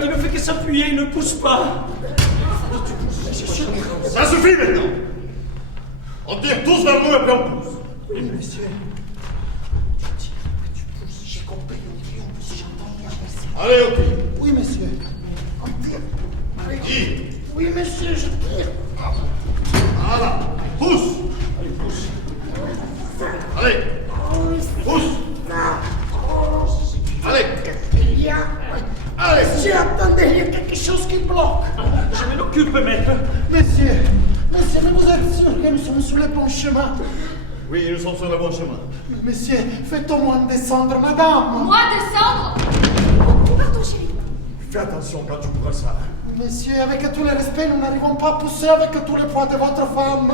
Il ne fait que s'appuyer, il ne pousse pas. Ça suffit maintenant. On tire tous vers nous et puis on pousse. Oui, monsieur. Tu pousses, j'ai compris. On pousse, j'entends bien. Allez, ok. Oui, monsieur. On tire. Allez. Tire. Oui, monsieur, je tire. Voilà. Pousse. Allez, pousse. Allez. Pousse. Allez. Qu'est-ce qu'il y a? Allez. Monsieur, attendez, il y a quelque chose qui bloque. Je m'en occupe, maître. Monsieur, mais vous êtes sûr que nous sommes sur le bon chemin? Oui, nous sommes sur le bon chemin. Monsieur, faites au moins descendre, madame. Moi descendre? Pardon, chérie. Fais attention quand tu cours ça. Monsieur, avec tout le respect, nous n'arrivons pas à pousser avec tout le poids de votre femme.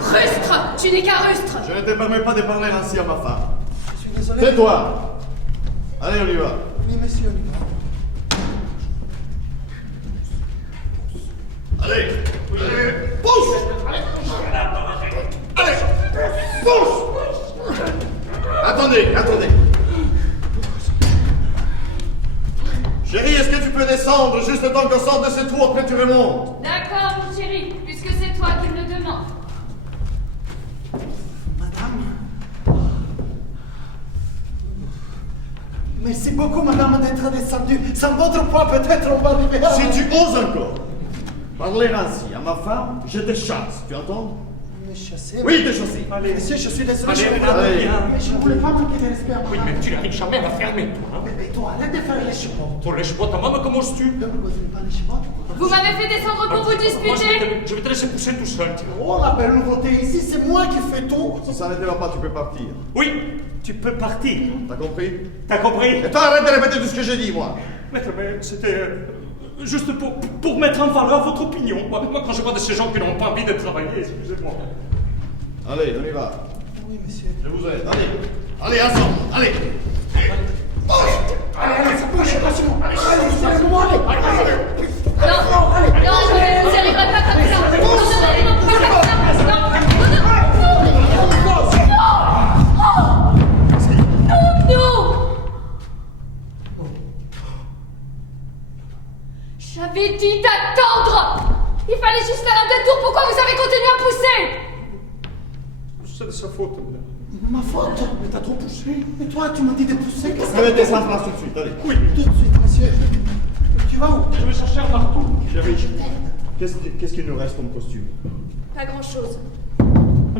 Rustre! Tu n'es qu'un rustre! Je ne te permets pas de parler ainsi à ma femme. Je suis désolé. Tais-toi. Allez, on y va. Oui, monsieur, on y va. Allez. Allez. Pousse. Allez. Pousse. Attendez. Chérie, est-ce que tu peux descendre juste le temps qu'on sorte de ce trou après tu remontes? D'accord, mon chéri, puisque c'est toi qui me le demandes. Madame. Merci beaucoup, madame, d'être descendue. Sans votre poids, peut-être on va arriver à... Si tu oses encore parler ainsi à ma femme, je te chasse, tu entends? Me chasser? Oui, te chasser. Allez, monsieur, je suis désolé. Allez, je madame, allez. viens. Mais je ne voulais pas manquer de respect à Oui, madame. mais tu n'arrives jamais à la fermer, toi. Mais toi, arrête de faire les chevaux. Pour les chevaux, ta maman, comment tu Ne me posez pas les chevaux, quoi. Vous m'avez fait descendre pour vous Moi, disputer. je vais te laisser pousser tout seul. tiens. Oh, la belle nouveauté ici, c'est moi qui fais tout. Si ça ne te va pas, tu peux partir. Oui, tu peux partir. T'as compris? T'as compris? Et toi, arrête de répéter tout ce que j'ai dit, moi. Maître, mais c'était juste pour mettre en valeur votre opinion. Moi, quand je vois de ces gens qui n'ont pas envie de travailler, excusez-moi. Allez, on y va. Oui, monsieur. Je vous aide. Allez, ensemble. Allez. Allez, ça bouge, c'est bon. Allez, c'est moi, allez. Non, vous n'y arriverez pas comme ça. Vous ne m'arriverez pas comme ça. Non. J'avais dit d'attendre. Il fallait juste faire un détour. Pourquoi vous avez continué à pousser? C'est de sa faute, madame. Ma faute. Mais t'as trop poussé. Mais toi, tu m'as dit de pousser. Qu'est-ce que Mettez ça en place tout de suite, allez. Oui, tout de suite, monsieur? Tu vas où? je vais chercher un marteau. Qu'est-ce qu'il nous reste comme costume? Pas grand-chose.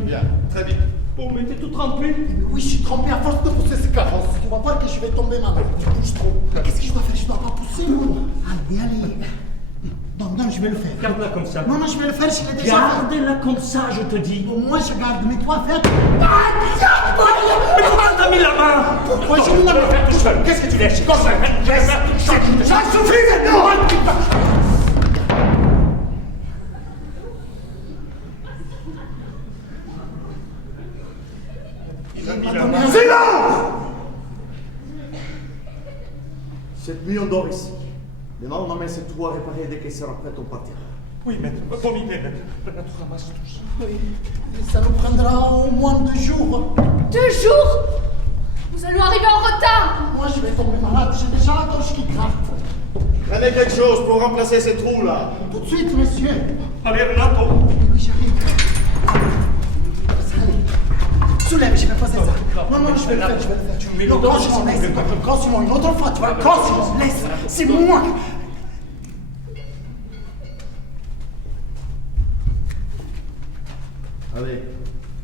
Bien, très bien. Oh, mais t'es tout trempé. Mais oui, je suis trompé à force de pousser ce carrosse. Tu vas voir que je vais tomber, maman. Tu pousses trop. Qu'est-ce que je dois faire? Je dois pas pousser, moi. Allez. Non, je vais le faire. Garde-la comme ça. Non, je vais le faire, je l'ai déjà fait. Gardez-la comme ça, je te dis. Au moins, je garde, mais toi, fais... Mais pourquoi t'as mis la main? Pourquoi j'ai mis la main? Faire tout seul. Qu'est-ce que tu lèches? Comme ça, Ça suffit maintenant! Silence! Cette nuit, on dort ici. Demain, on emmène cette trou à réparer dès qu'elle sera prête, on partira. Oui, maître. Bonne idée, maître. Maintenant, tu ramasses tout ça. Oui, ça nous prendra au moins 2 jours. 2 jours? Nous allons arriver en retard. Moi, je vais tomber malade. J'ai déjà la gorge qui gratte. Prenez quelque chose pour remplacer ces trous-là. Tout de suite, monsieur. Allez, Renato. Oui, j'arrive. Soulève, je vais passer ça. Non, non, je vais le faire, je vais le Tu me mets faire. Non, dedans, quand Simon, laisse. Quand Simon, une autre fois, tu vois. Quand Simon, laisse. C'est moi. Allez,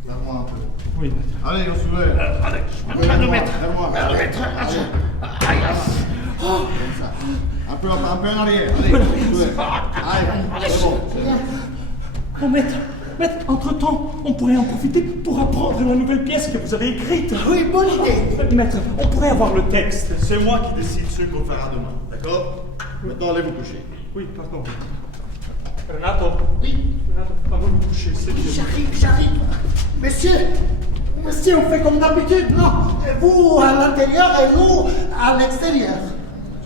lave-moi un peu. Oui, maître. Allez, on soulève. Allez, je vais le mettre. Lève-moi. Le mettre. Allez. Comme ça. Un peu en arrière. Allez, soulève. Allez, c'est bon. Oh, maître, entre-temps, on pourrait en profiter pour apprendre la nouvelle pièce que vous avez écrite. Oui, bonne idée. Maître, on pourrait avoir le texte. C'est moi qui décide ce qu'on fera demain, d'accord? Maintenant, allez vous coucher. Oui, pardon. Renato. Oui. Renato, va vous coucher, c'est bien. J'arrive. Monsieur, on fait comme d'habitude, non? Vous à l'intérieur et nous à l'extérieur.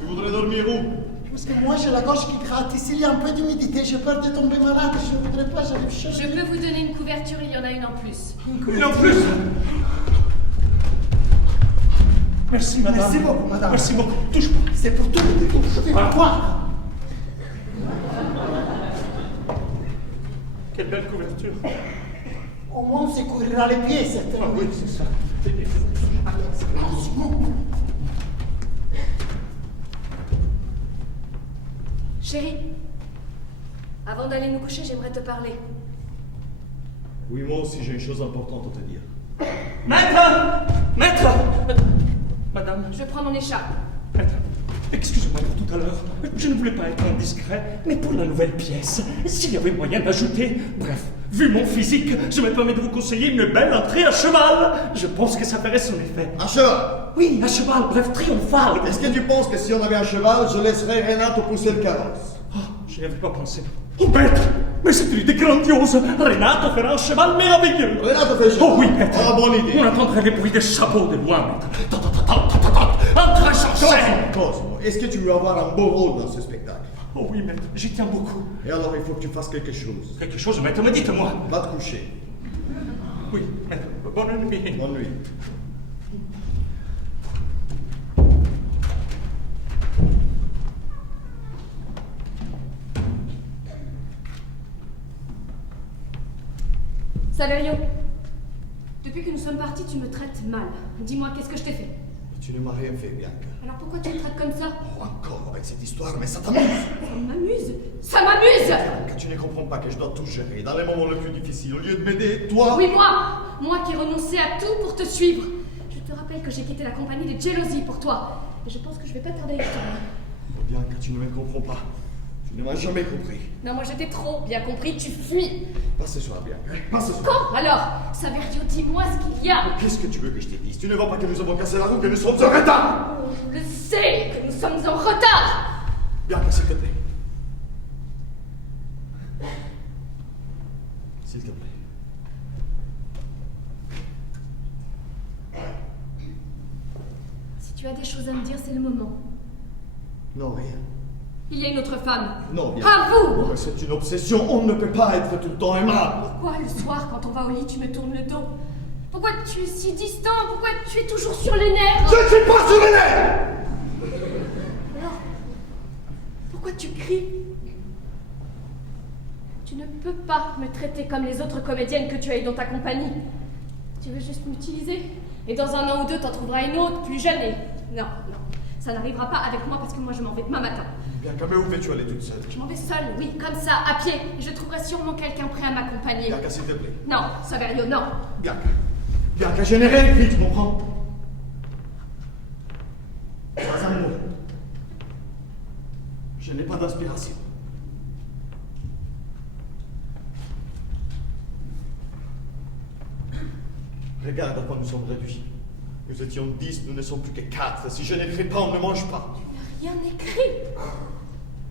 Tu voudrais dormir où? Parce que moi, j'ai la gorge qui gratte. Ici, il y a un peu d'humidité. J'ai peur de tomber malade. Je ne voudrais pas, j'arrive Je chercher. peux vous donner une couverture, il y en a une en plus. Et en plus. Merci, madame. Merci beaucoup, madame. Merci beaucoup. Touche pas. C'est pour tout. Quoi? Quelle belle couverture. Au moins, on se couvrira les pieds, Ah certainement. oui, c'est ça. Non, Simon. Chérie, avant d'aller nous coucher, j'aimerais te parler. Oui, moi aussi, j'ai une chose importante à te dire. Maître. Madame. Je prends mon écharpe. Maître, excusez-moi pour tout à l'heure. Je ne voulais pas être indiscret, mais pour la nouvelle pièce, s'il y avait moyen d'ajouter... Bref, vu mon physique, je me permets de vous conseiller une belle entrée à cheval. Je pense que ça ferait son effet. Un cheval! Oui, à cheval, bref, triomphal. Est-ce que tu penses que si on avait un cheval, je laisserais Renato pousser le carrosse? Oh, je n'y avais pas pensé. Oh, maître, mais c'est une idée grandiose. Renato fera un cheval merveilleux. Renato fait cheval. Oh oui, maître. Ah, bonne idée. On entendrait les bruits des chapeaux de loin, maître. Entre sur scène. Cosmo, est-ce que tu veux avoir un beau rôle dans ce spectacle? Oh oui, maître, j'y tiens beaucoup. Et alors, il faut que tu fasses quelque chose. Quelque chose, maître, mais dites-moi. Va te coucher. Oui, maître, bonne nuit. Bonne nuit. Saverio, depuis que nous sommes partis, tu me traites mal. Dis-moi, qu'est-ce que je t'ai fait? Tu ne m'as rien fait, Bianca. Alors pourquoi tu me traites comme ça? Oh, encore avec cette histoire, mais ça t'amuse. Ça m'amuse! Ça m'amuse! Que tu ne comprends pas que je dois tout gérer dans les moments les plus difficiles. Au lieu de m'aider, toi... Oui, moi qui ai renoncé à tout pour te suivre. Je te rappelle que j'ai quitté la compagnie de Jealousy pour toi. Et je pense que je vais pas tarder à y retourner. Oh, Bianca, tu ne me comprends pas. Tu ne m'as jamais compris. Non, moi je t'ai trop bien compris, tu fuis. Pas ce soir, Bianca. Pas ce soir. Quand alors? Saverio, dis-moi ce qu'il y a. Qu'est-ce que tu veux que je te dise? Tu ne vois pas que nous avons cassé la route, que nous sommes en retard? Je sais que nous sommes en retard. Bianca, s'il te plaît. S'il te plaît. Si tu as des choses à me dire, c'est le moment. Non, rien. Il y a une autre femme. Non, Bianca. À vous! Oh, mais c'est une obsession. On ne peut pas être tout le temps aimable. Pourquoi le soir, quand on va au lit, tu me tournes le dos? Pourquoi tu es si distant? Pourquoi tu es toujours sur les nerfs? Je ne suis pas sur les nerfs! Alors, pourquoi tu cries? Tu ne peux pas me traiter comme les autres comédiennes que tu as eues dans ta compagnie. Tu veux juste m'utiliser? Et dans un an ou deux, t'en trouveras une autre, plus jeune et... Non, ça n'arrivera pas avec moi parce que moi je m'en vais demain matin. Bianca, mais où veux-tu aller toute seule? Je m'en vais seule, oui, comme ça, à pied. Et je trouverai sûrement quelqu'un prêt à m'accompagner. Bianca, s'il te plaît. Non, Saverio, non. Bianca. Bianca, je n'ai rien écrit, tu comprends? Pas un mot. Je n'ai pas d'inspiration. Regarde à quoi nous sommes réduits. Nous étions 10, nous ne sommes plus que 4. Si je n'écris pas, on ne mange pas. Tu n'as rien écrit.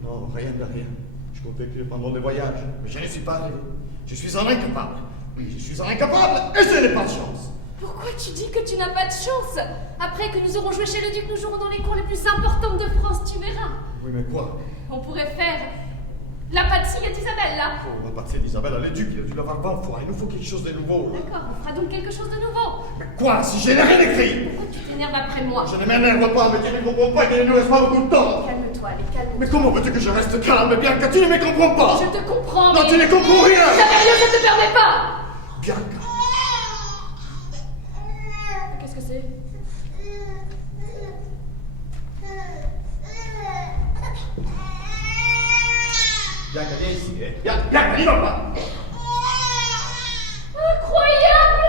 Non, rien de rien. Je comptais écrire pendant le voyage, mais je ne suis pas arrivé. Je suis un incapable. Oui, je suis un incapable et je n'ai pas de chance. Pourquoi tu dis que tu n'as pas de chance? Après que nous aurons joué chez le duc, nous jouerons dans les cours les plus importantes de France, tu verras. Oui, mais quoi? On pourrait faire la pâtisserie d'Isabelle, là. Oh, on va passer d'Isabelle à l'éduc, il a dû l'avoir 20 fois. Il nous faut quelque chose de nouveau. D'accord, on fera donc quelque chose de nouveau. Mais quoi? Si je n'ai rien écrit? Pourquoi tu t'énerves après moi? Je ne m'énerve pas, mais tu ne comprends pas qu'il ne nous reste pas beaucoup de temps. Calme-toi, allez, calme-toi. Mais comment veux-tu que je reste calme, Bianca? Tu ne me comprends pas. Je te comprends, Non, mais... tu ne comprends rien. Saverio, je ne te permets pas. Bianca. que c'est? Bianca, viens ici. Bianca, n'y va pas. Incroyable!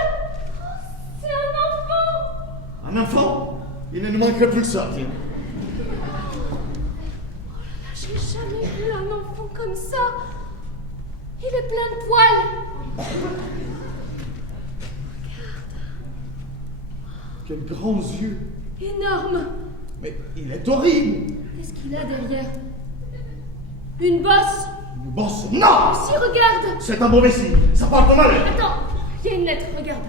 C'est un enfant! Un enfant? Il ne nous manquerait plus que ça, tiens. J'ai jamais vu un enfant comme ça. Il est plein de poils. Quels grands yeux. Énorme. Mais il est horrible. Qu'est-ce qu'il a derrière? Une bosse? Une bosse? Non! Si, regarde! C'est un mauvais signe. Ça part de malheur. Attends, il y a une lettre, regarde.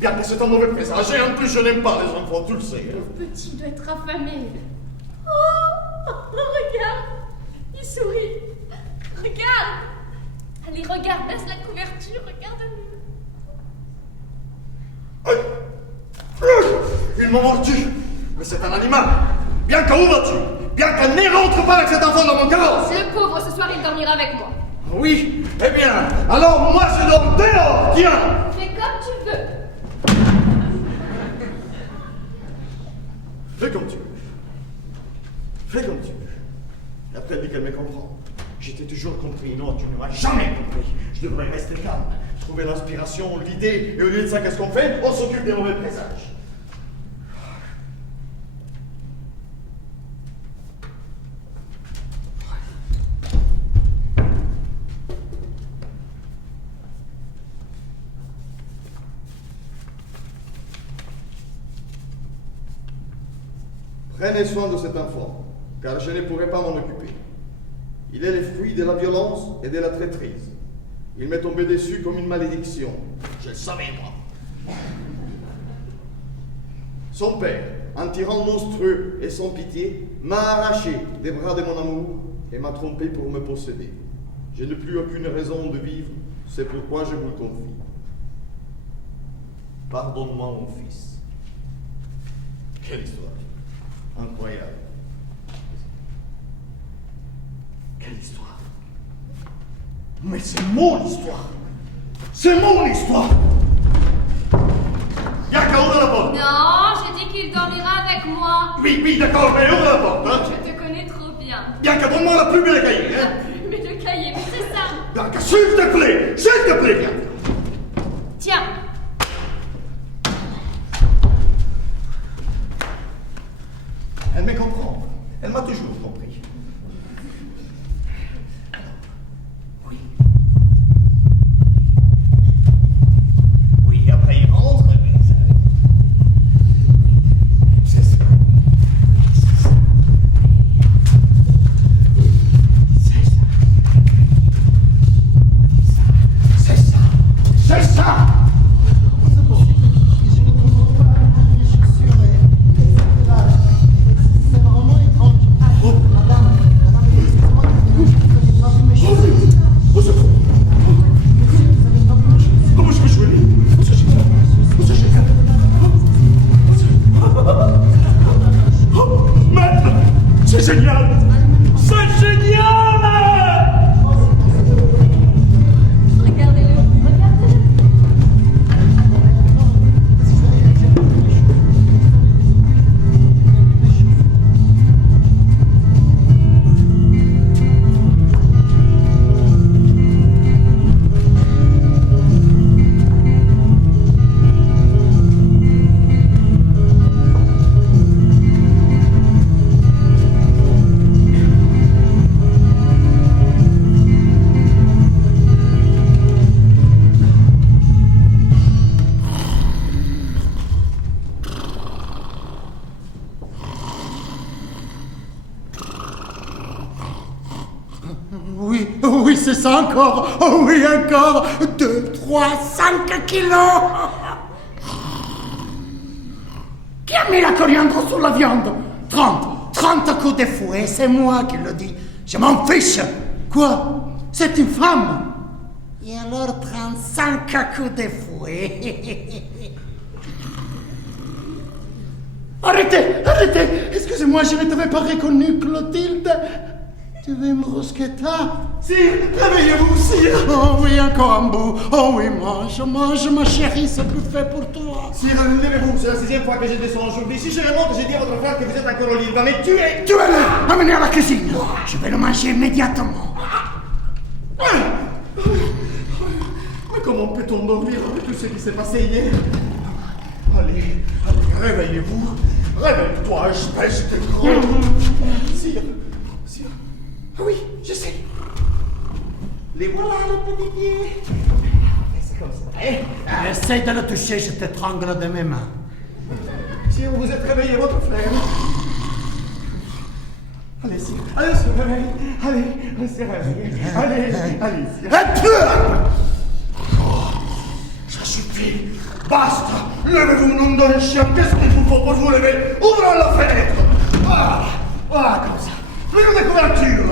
Bianca, c'est un mauvais présage. Et en plus, je n'aime pas les enfants, tu le sais. Le petit doit être affamé. Oh, regarde! Il sourit. Regarde! Allez, regarde, baisse la couverture, regarde-le. Il m'a mordu. Mais c'est un animal. Bianca, où vas-tu? Bianca, ne rentre pas avec cet enfant dans mon carrosse. Le pauvre, ce soir, il dormira avec moi. Oui, eh bien, alors moi je dors dehors, tiens. Fais comme tu veux. Fais comme tu veux. Fais comme tu veux. Et après, elle dit qu'elle me comprend. J'étais toujours compris. Non, tu ne m'as jamais compris. Je devrais rester calme, trouver l'inspiration, l'idée, et au lieu de ça, qu'est-ce qu'on fait? On s'occupe des mauvais présages. Prenez soin de cet enfant, car je ne pourrai pas m'en occuper. Il est le fruit de la violence et de la traîtrise. Il m'est tombé dessus comme une malédiction. Je le savais, moi. Son père, un tyran monstrueux et sans pitié, m'a arraché des bras de mon amour et m'a trompé pour me posséder. Je n'ai plus aucune raison de vivre, c'est pourquoi je vous le confie. Pardonne-moi, mon fils. Quelle histoire! Incroyable. Quelle histoire? Mais c'est mon histoire! C'est mon histoire! Bianca, ouvre la porte! Non, j'ai dit qu'il dormira avec moi. Oui, d'accord, mais ouvre la porte, hein? Je te connais trop bien. Bianca, donne-moi la plume et les cahiers, hein? Mais le cahier, mais c'est ça. Bianca, s'il te plaît, Bianca! Tiens. Elle me comprend. Elle m'a toujours compris. Oui. Oui, après il rentre, mais ça... C'est ça. C'est ça. C'est ça. C'est ça. C'est ça. C'est génial! C'est génial! Regardez-le, regardez-le. Oui, c'est ça encore. Oh oui, encore. 2, 3, 5 kilos. Qui a mis la coriandre sur la viande? 30 coups de fouet, c'est moi qui le dis. Je m'en fiche. Quoi? C'est une femme. Et alors 35 coups de fouet. Arrêtez. Excusez-moi, je ne t'avais pas reconnu, Clotilde. Tu veux me rusqueta? Sire, réveillez-vous, sire! Oh oui, encore un bout. Oh oui, mange, ma chérie, c'est plus fait pour toi. Sire, levez-vous, c'est la 6e fois que je descends aujourd'hui. Si je remonte, j'ai dit à votre frère que vous êtes encore au lit. Il va me tuer. Tuez-le! Amenez à la cuisine. Je vais le manger immédiatement. Mais comment peut-on dormir avec tout ce qui s'est passé hier? Allez, réveillez-vous. Réveille-toi, espèce de gros. Sire. Ah oui, je sais. Les voilà, les petits pieds. C'est comme ça. Essaye de le toucher, je t'étrangle de mes mains. Sire, vous êtes réveillé, votre frère. Allez, sire. Allez, on se réveille. Allez, on se réveille. Allez, sire. Ça suffit. Basta. Levez-vous, nom d'un chien. Qu'est-ce qu'il vous faut pour vous lever? Ouvrons la fenêtre. Voilà, comme ça. Plus de couverture.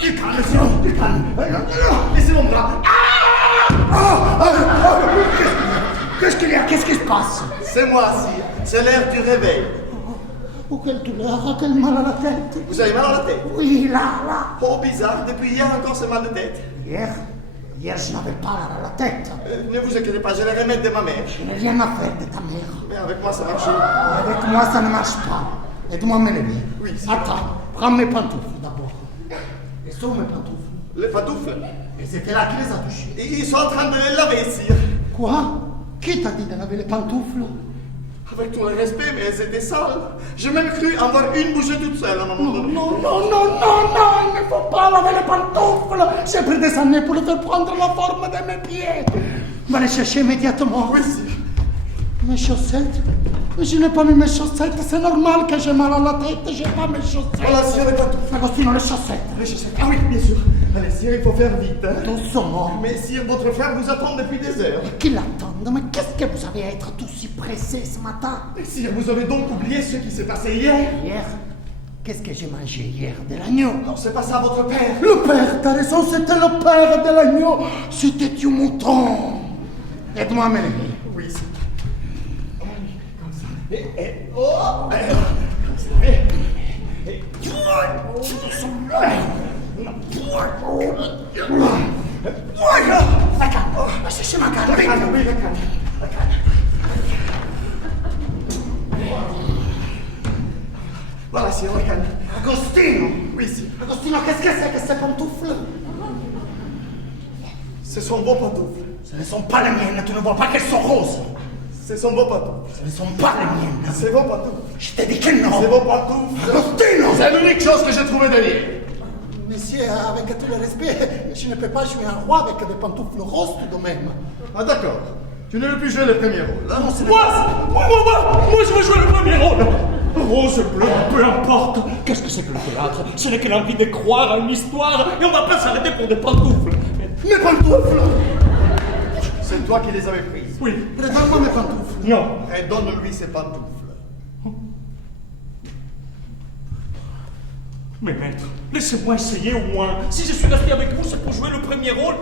Du calme, sire, du calme. Laissez mon bras. Qu'est-ce qu'il y a? Qu'est-ce qui se passe? C'est moi, sire. C'est l'heure du réveil. Oh, quelle douleur, quel mal à la tête. Vous avez mal à la tête? Oui, là. Oh, bizarre. Depuis hier encore, c'est mal de tête. Hier, je n'avais pas mal à la tête. Ne vous inquiétez pas, j'ai le remède de ma mère. Je n'ai rien à faire de ta mère. Mais avec moi, ça marche. Avec moi, ça ne marche pas. Aide-moi à me lever. Oui, c'est Attends, prends mes pantoufles d'abord. Et sont mes pantoufles. Les pantoufles? Et c'était là qui les a touchées. Et ils sont en train de les laver, sire. Quoi? Qui t'a dit de laver les pantoufles? Avec tout le respect, mais elles étaient sales. J'ai même cru avoir une bouchée toute seule à un moment donné. Non, il ne faut pas laver les pantoufles. J'ai pris des années pour le faire prendre la forme de mes pieds. Va les chercher immédiatement. Oui, sire. Mes chaussettes? Mais je n'ai pas mis mes chaussettes. C'est normal que j'ai mal à la tête. J'ai pas mes chaussettes. Voilà, sire, les pantoufles. Agostino, les chaussettes. Les chaussettes. Ah oui, bien sûr. Allez, sire, il faut faire vite. Hein. Doucement. Mais sire, votre frère vous attend depuis des heures. Qui l'attendent? Mais qu'est-ce que vous avez à être tout si pressé ce matin? Et sire, vous avez donc oublié ce qui s'est passé hier? Hier? Qu'est-ce que j'ai mangé hier? De l'agneau? Non, c'est pas ça, votre père. Le père, t'as raison, c'était le père de l'agneau. C'était du mouton. Aide-moi à me lever. Oui, sire. Comme ça. Oh! Comme ça. La canne. Va chercher ma canne. La canne, oui, la canne. La canne. Voilà, sire, la canne. Agostino. Oui, sire. Agostino, qu'est-ce que c'est que ces pantoufles? Ce sont vos pantoufles. Ce ne sont pas les miennes. Tu ne vois pas qu'elles sont roses. Ce sont vos pantoufles. Ce ne sont pas les miennes. C'est vos pantoufles. Je t'ai dit que non. C'est vos pantoufles. Agostino. C'est l'unique chose que j'ai trouvé de lire. Monsieur, avec tout le respect, je ne peux pas jouer un roi avec des pantoufles roses tout de même. Ah, d'accord. Tu ne veux plus jouer le premier rôle, hein? Non, c'est Moi, je veux jouer le premier rôle. Rose, bleu, peu importe. Qu'est-ce que c'est que le théâtre? Ce n'est que l'envie de croire à une histoire et on va pas s'arrêter pour des pantoufles. Mes pantoufles. C'est toi qui les avais prises. Oui, Redonne-moi mes pantoufles. non. Et donne-lui ses pantoufles. Mais maître, laissez-moi essayer au moins. Si je suis resté avec vous, c'est pour jouer le premier rôle,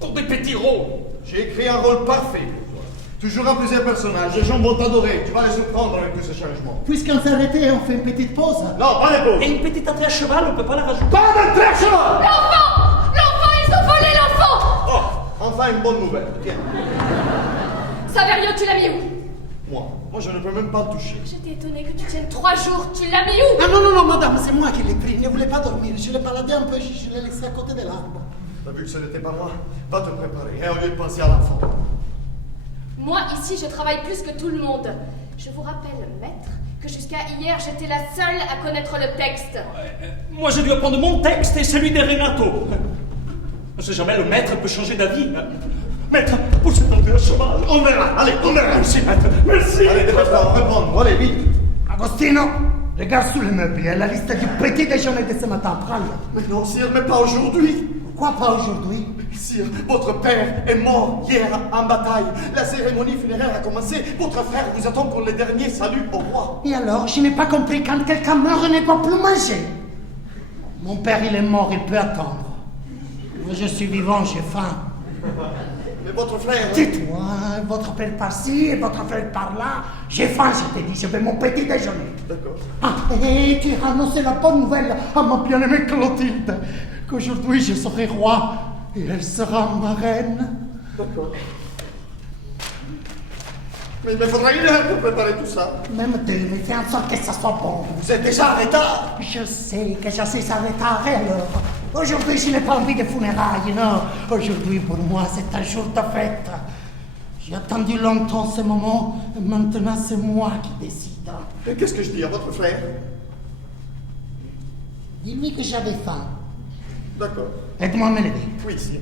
pour des petits rôles. J'ai écrit un rôle parfait pour toi. Tu joueras plusieurs personnages, les gens vont t'adorer. Tu vas les surprendre avec tous ces changements. Puisqu'on s'est arrêté, on fait une petite pause. Non, pas les pauses. Et une petite entrée à cheval, on peut pas la rajouter. Pas d'entrée à cheval. L'enfant, ils ont volé l'enfant! Oh, enfin une bonne nouvelle. Tiens, Saverio, tu l'as mis où? moi je ne peux même pas le toucher. J'étais étonnée que tu tiennes 3 jours. Tu l'as mis où? Ah non, madame, c'est moi qui l'ai pris. Il ne voulais pas dormir. Je l'ai baladé un peu, je l'ai laissé à côté de l'arbre. T'as vu que ce n'était pas moi? Va te préparer, et au lieu de penser à l'enfant. Moi, ici, je travaille plus que tout le monde. Je vous rappelle, maître, que jusqu'à hier, j'étais la seule à connaître le texte. Moi, j'ai dû apprendre mon texte et celui de Renato. On sait jamais, le maître peut changer d'avis. Hein. Maître, pour se monter à cheval. On verra, allez, on verra. Merci, maître, merci. Allez, dépêche-toi, reprends, allez, vite. Agostino, regarde sous le meuble. Il y a la liste du petit déjeuner de ce matin. Prends-le. Mais non, sire, mais pas aujourd'hui. Pourquoi pas aujourd'hui? Sire, votre père est mort hier en bataille. La cérémonie funéraire a commencé. Votre frère vous attend pour le dernier salut au roi. Et alors, je n'ai pas compris, quand quelqu'un meurt, on ne doit plus manger. Mon père, il est mort, il peut attendre. Moi, je suis vivant, j'ai faim. Mais votre frère... Tais-toi, votre père par-ci et votre frère par-là. J'ai faim, je t'ai dit, je vais mon petit déjeuner. D'accord. Ah, et tu as annoncé la bonne nouvelle à ma bien-aimée Clotilde, qu'aujourd'hui je serai roi. et elle sera ma reine. D'accord. Mais il me faudra 1 heure pour préparer tout ça. Même 2, mais fais en sorte que ça soit bon. Vous êtes déjà en retard. Je sais que ça retard alors. Aujourd'hui, je n'ai pas envie de funérailles, non. Aujourd'hui, pour moi, c'est un jour de fête. J'ai attendu longtemps ce moment, et maintenant c'est moi qui décide. Et qu'est-ce que je dis à votre frère? Dis-lui que j'avais faim. D'accord. Aide-moi à me lever. Oui, si.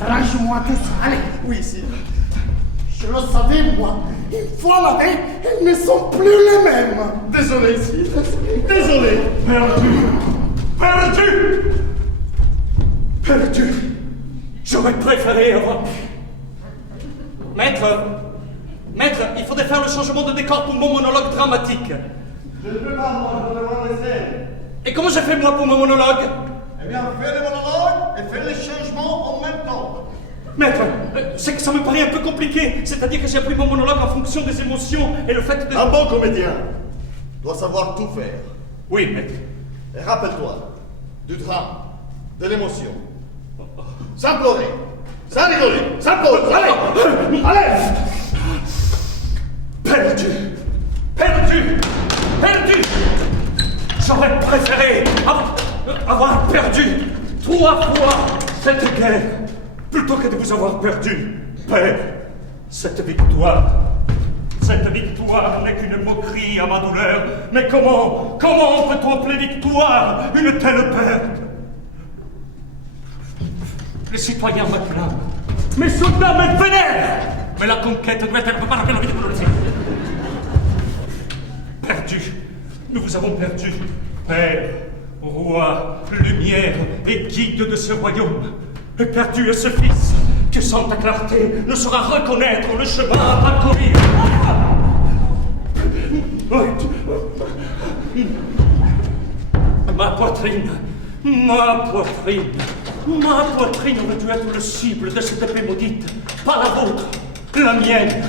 Range-moi tout ça, allez. Oui, si. Je le savais, moi. Une fois lavés, elles ne sont plus les mêmes. Désolé, si. Désolé. Perdu. J'aurais préféré avoir... Maître, il faudrait faire le changement de décor pour mon monologue dramatique. Je ne peux pas, moi, je dois devoir les scènes. Et comment j'ai fait moi pour mon monologue? Eh bien, fais le monologue et fais les changements en même temps. Maître, c'est que ça me paraît un peu compliqué. C'est-à-dire que j'ai appris mon monologue en fonction des émotions et le fait de... Un bon comédien doit savoir tout faire. Oui, maître. Et rappelle-toi du drame, de l'émotion. Sans pleurer, sans rigoler, sans pause. Allez, allez. Perdu. J'aurais préféré avoir perdu 3 fois cette guerre plutôt que de vous avoir perdu, Père. Cette victoire n'est qu'une moquerie à ma douleur. Mais comment peut-on appeler victoire une telle perte? Les citoyens m'acclament, mes soldats me vénèrent, mais la conquête ne peut pas rappeler la vie de mon Père. Perdu, nous vous avons perdu, Père, roi, lumière et guide de ce royaume. Et perdu est ce fils qui, sans ta clarté, ne saura reconnaître le chemin à parcourir. Ma poitrine aurait dû être le cible de cette épée maudite, pas la vôtre, la mienne.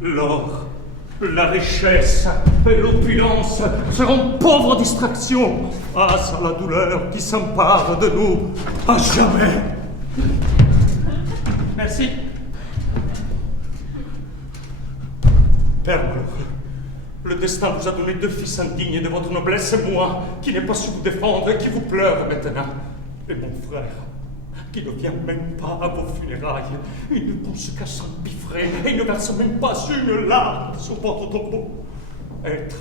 L'or, la richesse et l'opulence seront pauvres distractions face à la douleur qui s'empare de nous à jamais. Merci. Père malheureux, le destin vous a donné 2 fils indignes de votre noblesse et moi, qui n'ai pas su vous défendre et qui vous pleure maintenant. Et mon frère, qui ne vient même pas à vos funérailles. Il ne pense qu'à s'empiffrer et il ne verse même pas une larme sur votre tombeau. Être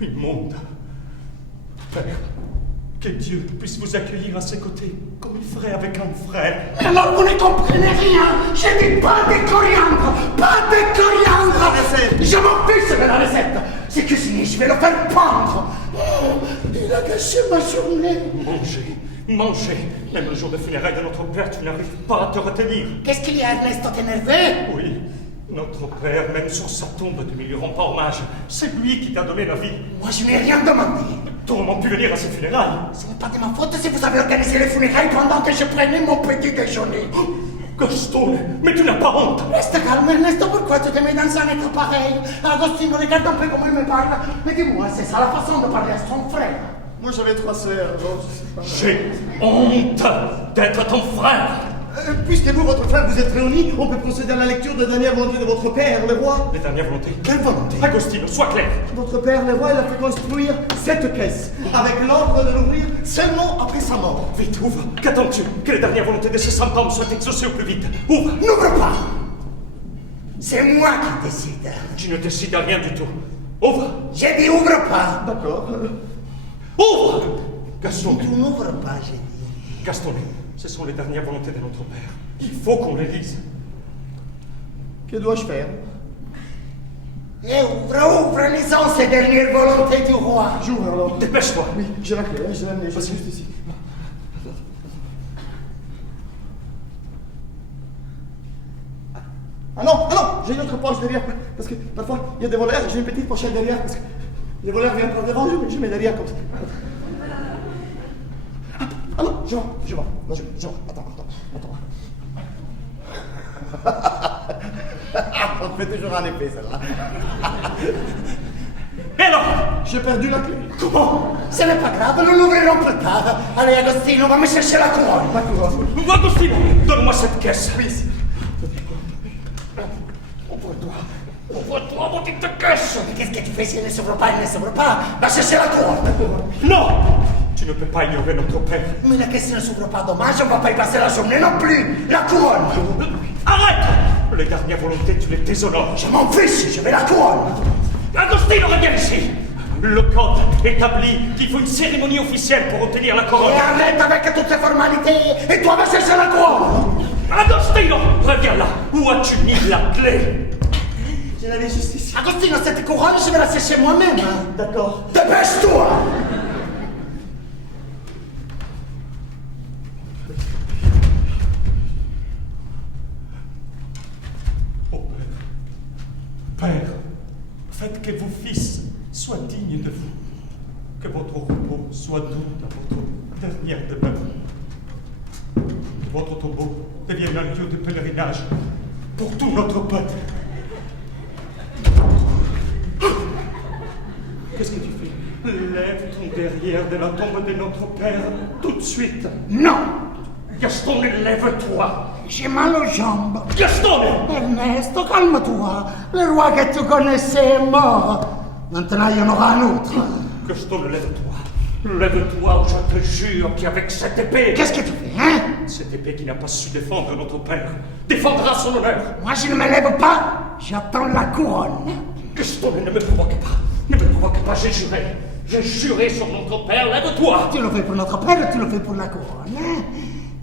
immonde. Père, que Dieu puisse vous accueillir à ses côtés comme il ferait avec un frère. Alors vous ne comprenez rien. Je dis pas de coriandre. Pas de coriandre. Je m'en fiche de la recette. C'est cuisiné, je vais le faire pendre. Oh, il a gâché ma journée. Mangez. Même le jour de funérailles de notre père, tu n'arrives pas à te retenir. Qu'est-ce qu'il y a, Ernesto, t'es énervé? Oui, notre père, même sur sa tombe, ne lui rend pas hommage. C'est lui qui t'a donné la vie. Moi, je n'ai rien demandé. Comment pu venir à ces funérailles? Ce n'est pas de ma faute si vous avez organisé les funérailles pendant que je prenais mon petit déjeuner. Gaston, mais tu n'as pas honte. Reste calme, Ernesto, pourquoi tu te mets dans un état pareil? Agostino, regarde un peu comment il me parle. Mais dis-moi, c'est ça la façon de parler à son frère? Moi, j'avais 3 sœurs, alors je sais pas. J'ai honte d'être ton frère. Puisque vous, votre frère, vous êtes réunis, on peut procéder à la lecture de la dernière volonté de votre père, le roi. Les dernières volontés. Quelle volonté? Agostino, sois clair. Votre père, le roi, il a fait construire cette caisse, avec l'ordre de l'ouvrir seulement après sa mort. Vite, ouvre. Qu'attends-tu? Que les dernières volontés de ces 100 hommes soient exaucées au plus vite. Ouvre. N'ouvre pas. C'est moi qui décide. Tu ne décides à rien du tout. Ouvre. J'ai dit ouvre pas. D'accord. Ouvre. Gaston. Tu n'ouvres pas, j'ai dit. Gaston, ce sont les dernières volontés de notre père. Il faut qu'on les lise. Que dois-je faire? Et ouvre, lisons ces dernières volontés du roi. J'ouvre alors. Dépêche-toi. Oui, j'ai la clé, je l'ai amenée, je suis juste ici. Ah non, j'ai une autre poche derrière, parce que parfois il y a des voleurs, j'ai une petite pochette derrière, parce que les voleurs viennent par devant, je mets derrière comme ça. Ah non, je vois. Non, je vois. Attends. On fait toujours un effet, celle-là. Et alors? J'ai perdu la clé. Comment? Ce n'est pas grave, nous l'ouvrirons plus tard. Allez, Agostino, va me chercher la couronne. La couronne. Agostino, donne-moi cette caisse. Oui, c'est... Ouvre-toi, maudite caisse. Mais qu'est-ce que tu fais si elle ne s'ouvre pas? Elle ne s'ouvre pas. Va chercher la couronne. Non! Tu ne peux pas ignorer notre père. Mais la caisse ne s'ouvre pas, dommage, on va pas y passer la journée non plus. La couronne. Arrête! Les dernières volontés, tu les déshonores. Je m'en fiche, je vais la couronne. Agostino, reviens ici. Le code établit qu'il faut une cérémonie officielle pour obtenir la couronne. Et arrête avec toutes ces formalités. Et toi, va chercher la couronne. Agostino, reviens là. Où as-tu mis la clé? Je l'avais juste ici. Agostino, cette couronne, je vais la chercher moi-même. D'accord. Dépêche-toi. Oh Père, Père, faites que vos fils soient dignes de vous, que votre repos soit doux dans votre dernière demeure, que votre tombeau devienne un lieu de pèlerinage pour tout notre peuple. Qu'est-ce que tu fais? Lève ton derrière de la tombe de notre père tout de suite. Non. Gaston, lève-toi. J'ai mal aux jambes. Gaston! Ernesto, calme-toi. Le roi que tu connaissais est mort. Maintenant, il y en aura un autre. Gaston, lève-toi. Lève-toi ou je te jure qu'avec cette épée... Qu'est-ce que tu fais, hein? Cette épée qui n'a pas su défendre notre père défendra son honneur. Moi, je ne me lève pas. J'attends la couronne. Gaston, ne me provoque pas. Ne me provoque pas, j'ai juré. J'ai juré sur notre père, lève-toi. Tu le fais pour notre père ou tu le fais pour la couronne, hein?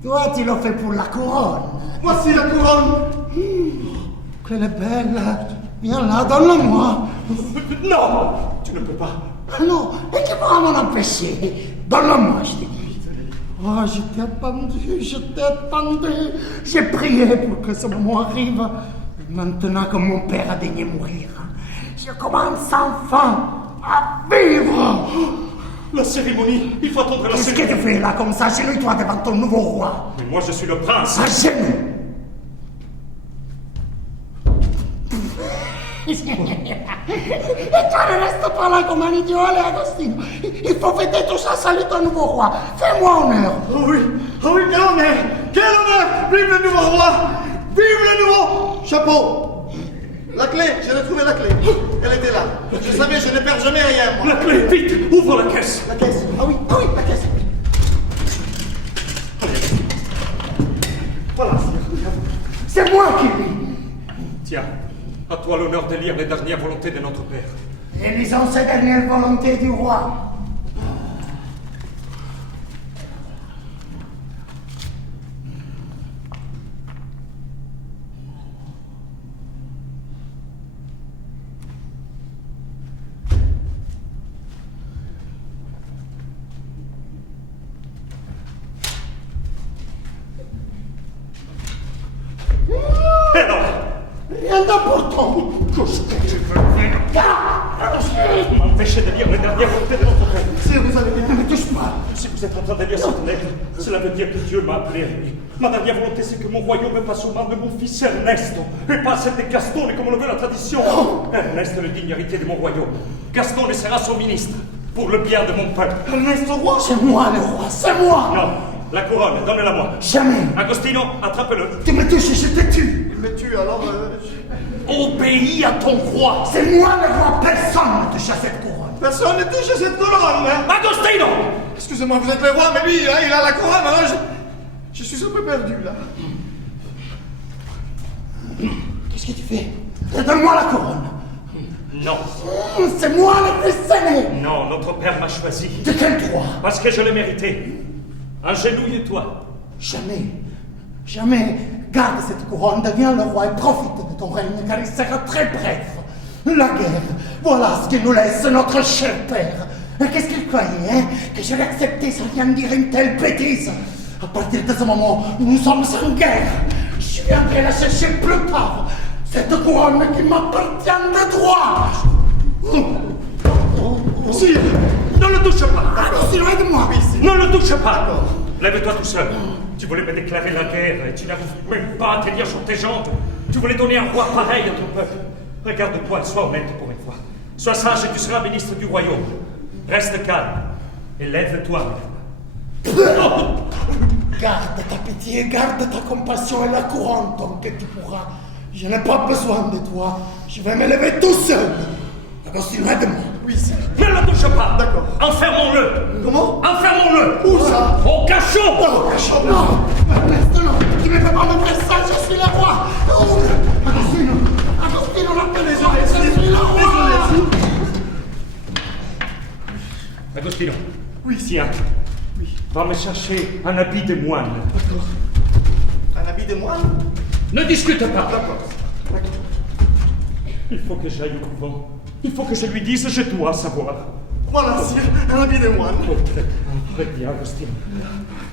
Toi, tu le fais pour la couronne. Voici la couronne. Qu'elle est belle. Viens là, donne-la-moi. Non, tu ne peux pas. Ah non, et qui pourra m'en empêcher? Donne-la-moi, je t'ai dit. Oh, je t'ai attendu. J'ai prié pour que ce moment arrive. Maintenant que mon père a daigné mourir, je commence enfin à vivre. La cérémonie, il faut attendre la Qu'est-ce que cérémonie. tu fais là comme ça, chez lui, toi, devant ton nouveau roi? Mais moi, je suis le prince. À genoux. Et toi ne restes pas là comme un idiot, allez, Agostino. Il faut fêter tout ça, salut ton nouveau roi. Fais-moi honneur. Oh oui, quel honneur. Quel honneur. Vive le nouveau roi. Vive le nouveau chapeau. La clé, j'ai retrouvé la clé. Elle était là. Je savais, je ne perds jamais rien, moi. La clé, vite, ouvre la caisse. La caisse. Ah oui, la caisse. Voilà, C'est moi qui lis. Tiens, à toi l'honneur de lire les dernières volontés de notre père. Et lisons ces dernières volontés du roi. Et alors? Rien d'important. Qu'est-ce que tu veux dire? M'empêcher de lire les dernières volontés de notre père. si vous avez Ne me touche pas. Si vous êtes en train de lire cette lettre, cela veut dire que Dieu m'a appelé à lui. Ma dernière volonté, c'est que mon royaume passe aux mains de mon fils Ernesto, et pas celle de Gaston, comme le veut la tradition. Ernest est le digne héritier de mon royaume. Gaston sera son ministre, pour le bien de mon peuple. Ernesto roi, c'est moi le roi, c'est moi. Non, la couronne, donnez-la moi. Jamais. Agostino, attrape-le. Tu me touches et je te tue. Il me tue, alors... Obéis à ton roi. C'est moi le roi, personne ne touche à cette couronne. Personne ne touche à cette couronne, hein. Agostino! Excusez-moi, vous êtes le roi, mais lui, hein, il a la couronne, alors je suis un peu perdu, là. Qu'est-ce que tu fais? Donne-moi la couronne. Non, C'est moi le fils aîné. non, notre père m'a choisi. De quel droit? Parce que je l'ai mérité. Agenouille-toi. Jamais, jamais. Garde cette couronne, deviens le roi et profite de ton règne, car il sera très bref. La guerre, voilà ce qui nous laisse notre cher père. Et qu'est-ce qu'il croyait, hein? Que je l'acceptais sans rien dire une telle bêtise? À partir de ce moment, nous sommes en guerre. Je viendrai la chercher plus tard. Cette couronne qui m'appartient de droit. Sire, ne le touche pas. Allez, loin de moi. Ne le touche pas. Lève-toi tout seul. Tu voulais me déclarer la guerre et tu n'arrives même pas à tenir sur tes jambes. Tu voulais donner un roi pareil à ton peuple. Regarde-toi et sois honnête pour une fois. Sois sage et tu seras ministre du royaume. Reste calme et lève-toi. Garde ta pitié, garde ta compassion et la couronne tant que tu pourras. Je n'ai pas besoin de toi. Je vais me lever tout seul. Agostino, aide-moi. Oui, sire. Ne le touche pas. D'accord. Enfermons-le. Comment? Enfermons-le. Où ça? Au cachot. Non, non, Agostino, tu ne peux pas me faire ça, je suis le roi. Oh, Agostino, Agostino, l'appelle-moi, je suis le roi. Agostino. Oui, Tiens. Oui. Va me chercher un habit de moine. D'accord. Un habit de moine? Ne discute pas. D'accord. D'accord. Il faut que j'aille au couvent. Il faut que je lui dise, je dois savoir. Voilà, sire, un habit de moine. Oh, très bien, Agostino.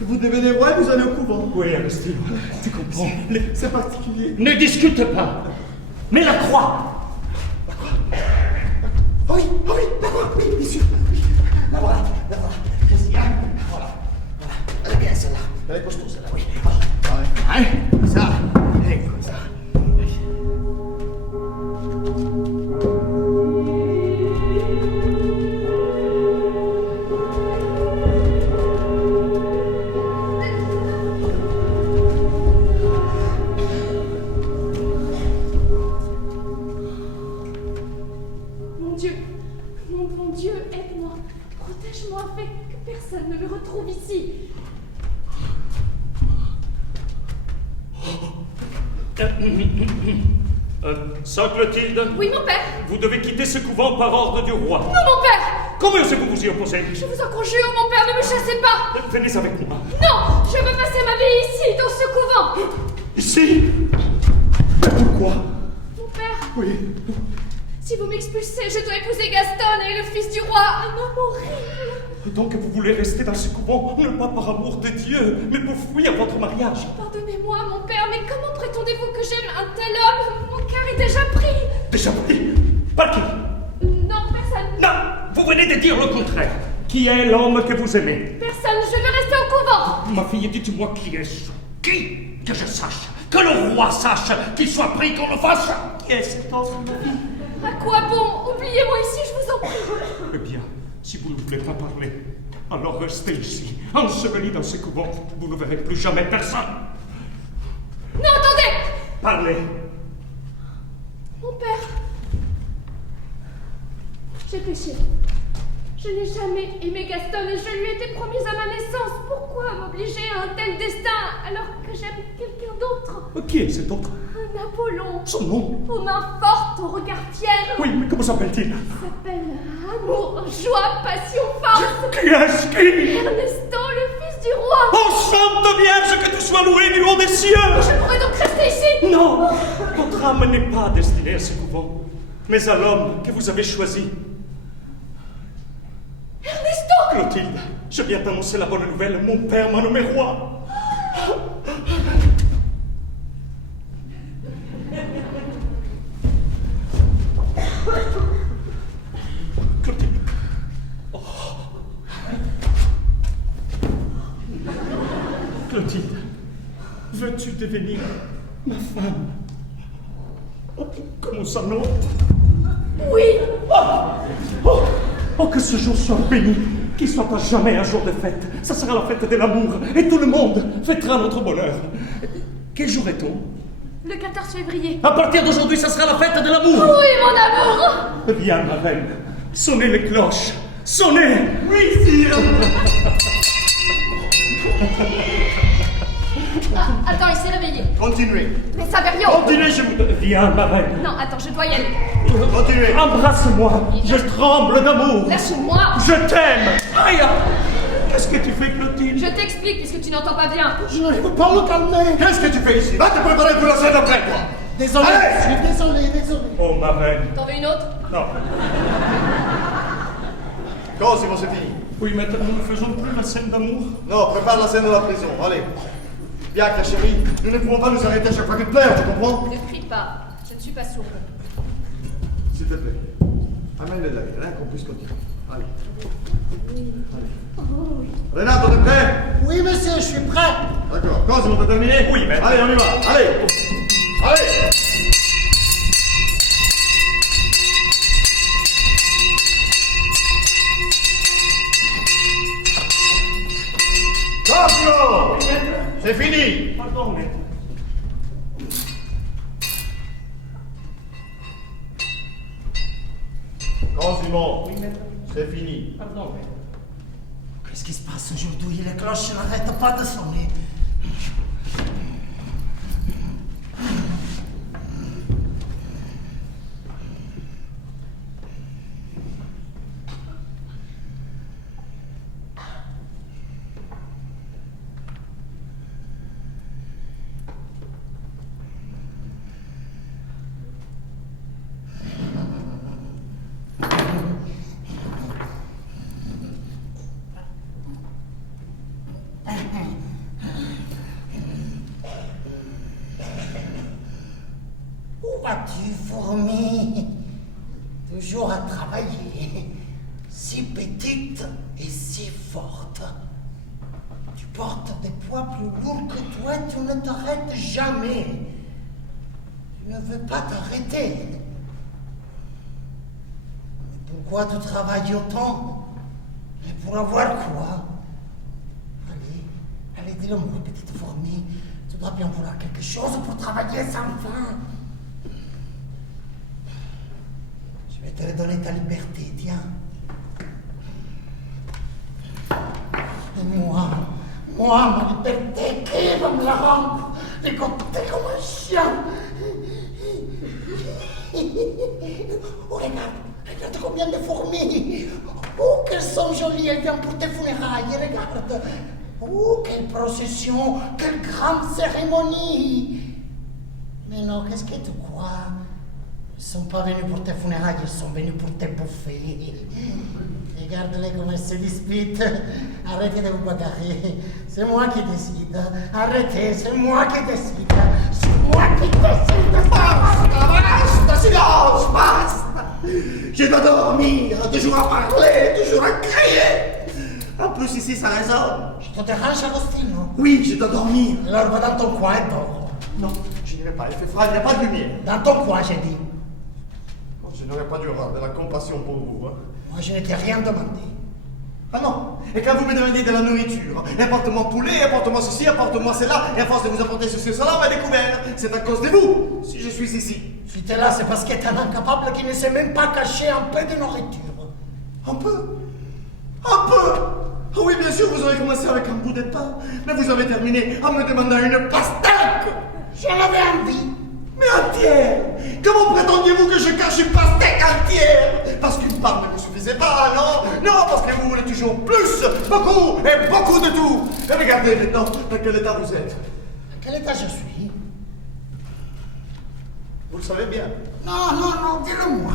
Vous devenez roi et vous allez au couvent. Oui, Agostino, tu comprends. C'est particulier. Ne discute pas. Mais la croix. Oh oui, oh oui, d'accord, oui, bien sûr. Oui. La voilà, la voilà. Ceci, hein. Voilà. Voilà. Elle est bien celle-là. Elle est costaud celle-là, oui. Ah, ouais. Hein? Ça. Et comme ça. Mon bon Dieu, aide-moi. Protège-moi, fais que personne ne me retrouve ici. Sœur Clotilde, Oui, mon père. vous devez quitter ce couvent par ordre du roi. Non, mon père. Comment est-ce que vous vous y opposez? Je vous en conjure, mon père, ne me chassez pas. Venez avec moi. Non, je veux passer ma vie ici, dans ce couvent. Ici? Mais pourquoi? Mon père, Oui. si vous m'expulsez, je dois épouser Gaston et le fils du roi. Un homme horrible. Donc vous voulez rester dans ce couvent, non pas par amour de Dieu, mais pour fuir votre mariage. Pardonnez-moi, mon père, mais comment prétendez-vous que j'aime un tel homme? Mon cœur est déjà pris. Déjà pris? Par qui? Non, personne. Non, vous venez de dire le contraire. Qui est l'homme que vous aimez? Personne, je veux rester au couvent. Ma fille, dites-moi qui est-ce? Qui? Que je sache. Que le roi sache. Qu'il soit pris, qu'on le fasse. Qui est cet homme? À quoi bon? Oubliez-moi ici, je vous en prie. Eh bien, si vous ne voulez pas parler, alors restez ici, enseveli dans ce couvent. Vous ne verrez plus jamais personne. Non, attendez! Parlez. Mon père, j'ai péché. Je n'ai jamais aimé Gaston et je lui étais promise à ma naissance. Pourquoi m'obliger à un tel destin alors que j'aime quelqu'un d'autre? Qui est cet autre? Un Apollon. Son nom? Aux mains fortes, au regard fier. Oui, mais comment s'appelle-t-il? Il s'appelle amour, joie, passion, force. Qui est-ce qui? Ernesto, le fils du roi. Oh, Sainte Vierge, que tu sois loué du haut des cieux! Je pourrais donc rester ici. Non, votre âme n'est pas destinée à ce couvent, mais à l'homme que vous avez choisi. Ernesto! Clotilde, je viens t'annoncer la bonne nouvelle. Mon père m'a nommé roi. Clotilde. Oh. Clotilde, veux-tu devenir ma femme? Comment ça, non? Oui. Oh, que ce jour soit béni, qu'il soit à jamais un jour de fête. Ça sera la fête de l'amour, et tout le monde fêtera notre bonheur. Quel jour est-on? Le 14 février. À partir d'aujourd'hui, ça sera la fête de l'amour. Oui, mon amour. Viens, ma reine, sonnez les cloches. Sonnez. Oui, sire. Ah, attends, il s'est réveillé. Continuez. Mais Saverio. Continuez, je vous... Viens, ma reine. Non, attends, je dois y aller. Continuez. Embrasse-moi. Je tremble d'amour. Lâche-moi. Je t'aime. Aïe. Qu'est-ce que tu fais, Clotilde? Je t'explique puisque tu n'entends pas bien. Je ne peux pas me calmer. Qu'est-ce que tu fais ici? Va te préparer pour la scène après, toi. Désolé, Allez. je suis désolé, désolé. Oh, ma reine. T'en veux une autre? Non. Quand c'est bon, c'est fini? Oui, maintenant, nous ne faisons plus la scène d'amour. Non, prépare la scène de la prison, allez. Bien, ta chérie, nous ne pouvons pas nous arrêter à chaque fois que tu pleures, tu comprends? Ne crie pas, je ne suis pas sourde. S'il te plaît, amène-le là, rien qu'on puisse continuer. Allez. Allez. Renato, t'es prêt? Oui, monsieur, je suis prêt. D'accord, Cosimo, t'as terminé? Oui, maître. Allez, on y va, allez. Allez. Cosimo! Oui, maître. C'est fini! Pardon, maître. Cosimo! Oui, maître. C'est fini. Pardon, maître. Qu'est-ce qui se passe aujourd'hui? Les cloches n'arrêtent pas de sonner. Où vas-tu, fourmi? Toujours à travailler. Si petite et si forte. Tu portes des poids plus lourds que toi, tu ne t'arrêtes jamais. Tu ne veux pas t'arrêter. Mais pourquoi tu travailles autant? Et pour avoir quoi? Allez, dis-le-moi, petite fourmi. Tu dois bien vouloir quelque chose pour travailler sans fin. Je vais te redonner ta liberté, tiens. Et moi, ma liberté, qui va me la rendre? Dégoûté comme un chien. Oh, regarde combien de fourmis. Oh, qu'elles sont jolies, elles viennent pour tes funérailles, regarde. Oh, quelle procession, quelle grande cérémonie. Mais non, qu'est-ce que tu crois? Ils ne sont pas venus pour tes funérailles, ils sont venus pour te bouffer. Regarde-les comme elles se disputent. Arrêtez de vous bagarrer. C'est moi qui décide. Arrêtez, c'est moi qui décide. C'est moi qui décide. Basta, silence, basta! Je dois dormir, toujours à parler, toujours à crier! En plus, ici, ça résonne. Je te dérange, Agostino? Oui, je dois dormir. Alors va dans ton coin et dors. Non, je n'irai pas, il fait froid, il n'y a pas de lumière. Dans ton coin, j'ai dit. Je n'aurais pas dû avoir de la compassion pour vous. Hein. Moi, je ne t'ai rien demandé. Ah non, et quand vous me demandez de la nourriture, apporte-moi poulet, apporte-moi ceci, apporte-moi cela, et à force de vous apporter ceci et cela, on m'a découvert. C'est à cause de vous, si je suis ici. Si t'es là, c'est parce que t'es un incapable qui ne sait même pas cacher un peu de nourriture. Un peu? Un peu? Ah oui, bien sûr, vous avez commencé avec un bout de pain, mais vous avez terminé en me demandant une pastèque. J'en avais envie. Mais entière! Comment prétendiez-vous que je cache une pastèque entière? Parce qu'une part ne vous suffisait pas, non? Non, parce que vous voulez toujours plus, beaucoup et beaucoup de tout. Et regardez maintenant dans quel état vous êtes. Dans quel état je suis? Vous le savez bien. Non, dis-le-moi.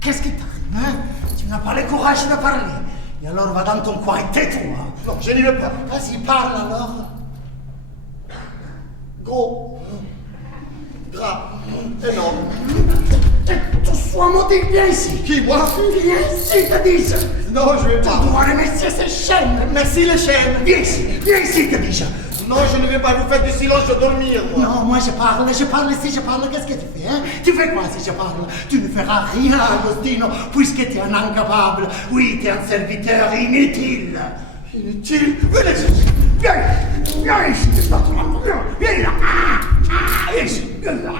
Qu'est-ce qui t'arrive, hein? Tu n'as pas le courage de parler. Et alors va dans ton coin et tais-toi. Non, je n'y vais pas. Vas-y, parle alors. Gros. Gras. Énorme. Tu sois maudit, viens ici. Qui, moi? Viens ici, te dis-je. Non, je vais pas. Tu dois remercier ces chaînes. Merci les chaînes. Viens ici, te dis-je. Non, je ne vais pas vous faire du silence, je vais dormir, moi. Non, moi je parle, si je parle, qu'est-ce que tu fais, hein? Tu fais quoi si je parle? Tu ne feras rien, Agostino, puisque tu es un incapable. Oui, tu es un serviteur inutile. Inutile? Venez ici, viens ici, viens là. Viens ici, viens là.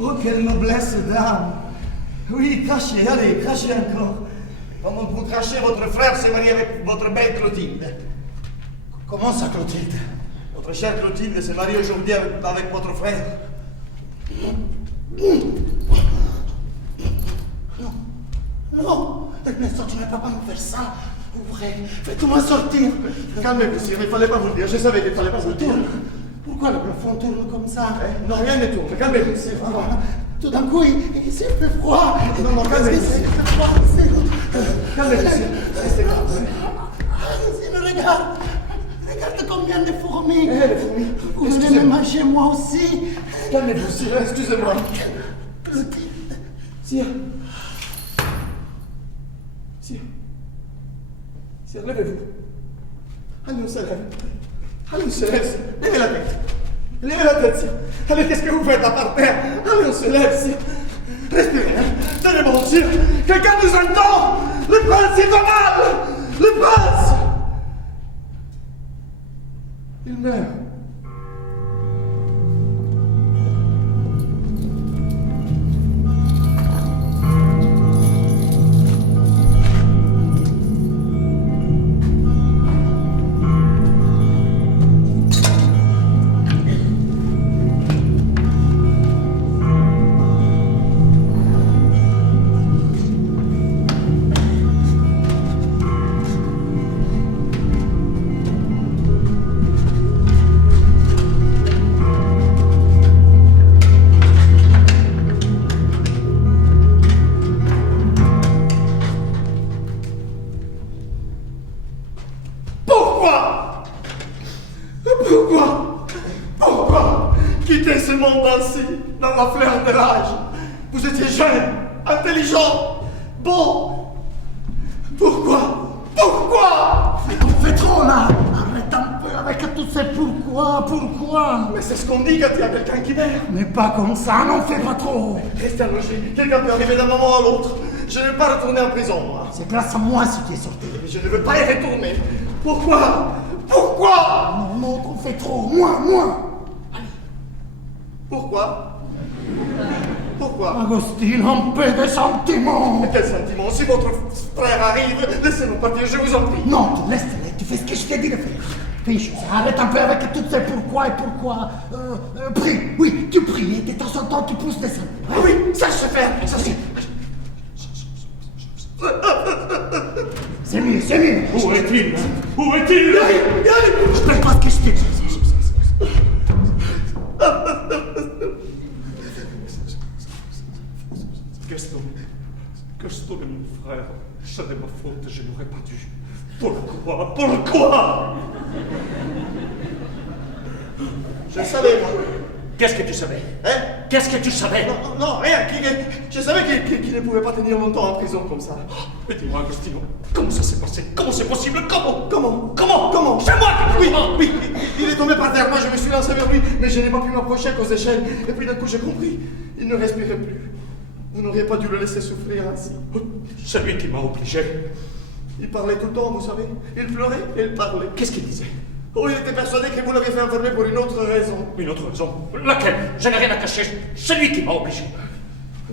Oh, quelle noblesse d'âme! Oui, crachez, allez, crachez encore. Pendant que vous crachez, votre frère s'est marié avec votre belle Clotilde. Comment ça, Clotilde? Votre chère Clotilde s'est mariée aujourd'hui avec votre frère. Non, Ernesto, tu ne peux pas me faire ça. Ouvrez, faites-moi sortir. Calmez-vous, sire, il ne fallait pas vous le dire. Je savais qu'il ne fallait pas vous le dire. Pourquoi le plafond tourne comme ça? Non, rien ne tourne. Calmez-vous, c'est froid. Tout d'un coup, il s'est fait froid. Non, calmez-vous. Calmez-vous, sire. Restez calme. Regarde combien de fourmis. Les fourmis. Vous venez me manger moi aussi. Calmez-vous, sire, excusez-moi. Sire. Sire, levez-vous. Allez, on se lève. Allez, on se lève, sire. Levez la tête. Levez la tête, sire. Allez, qu'est-ce que vous faites à par terre? Allez, on se lève, sire. Respirez. Tenez bon, sire. Quelqu'un nous entend? Le prince, il va mal! Le prince! Il meurt. Pourquoi quitter ce monde ainsi, dans la fleur de l'âge? Vous étiez jeune, intelligent, beau. Pourquoi? On fait trop là. Arrête un peu avec tous ces pourquoi. Mais c'est ce qu'on dit quand il y a quelqu'un qui meurt. Mais pas comme ça, n'en fais pas trop. Restez allongé, quelqu'un peut arriver d'un moment à l'autre. Je ne vais pas retourner en prison, moi. C'est grâce à moi si tu es sorti. Mais je ne veux pas y retourner. Pourquoi? Non, t'en fais trop. Moi. Pourquoi? Agostine, un peu de sentiments. Mais quel sentiment? Si votre frère arrive, laissez-nous partir, je vous en prie. Non, laisse-les, tu fais ce que je t'ai dit de faire. Fais une chose, arrête un peu avec toutes ces pourquoi. Prie, oui, tu pries et de temps en temps tu pousses des sentiments. Ah oui, ça je sais faire, ça c'est... C'est mieux. Où est-il? Je fais pas ce que je t'ai dit. Gaston est mon frère. Ça n'est ma faute, je n'aurais pas dû. Pourquoi? Je le savais, moi. Qu'est-ce que tu savais? Hein? Qu'est-ce que tu savais? Non, rien. Je savais qu'il ne pouvait pas tenir longtemps en prison comme ça. Mais dis-moi, Agostino, comment ça s'est passé? Comment c'est possible? Comment? C'est moi qui... Oui, il est tombé par terre, moi je me suis lancé vers lui, mais je n'ai pas pu m'approcher à cause des chaînes. Et puis d'un coup j'ai compris, il ne respirait plus. Vous n'auriez pas dû le laisser souffrir ainsi. C'est lui qui m'a obligé. Il parlait tout le temps, vous savez. Il pleurait et il parlait. Qu'est-ce qu'il disait? Oh, il était persuadé que vous l'aviez fait enfermer pour une autre raison. Une autre raison? Laquelle? Je n'ai rien à cacher. C'est lui qui m'a obligé.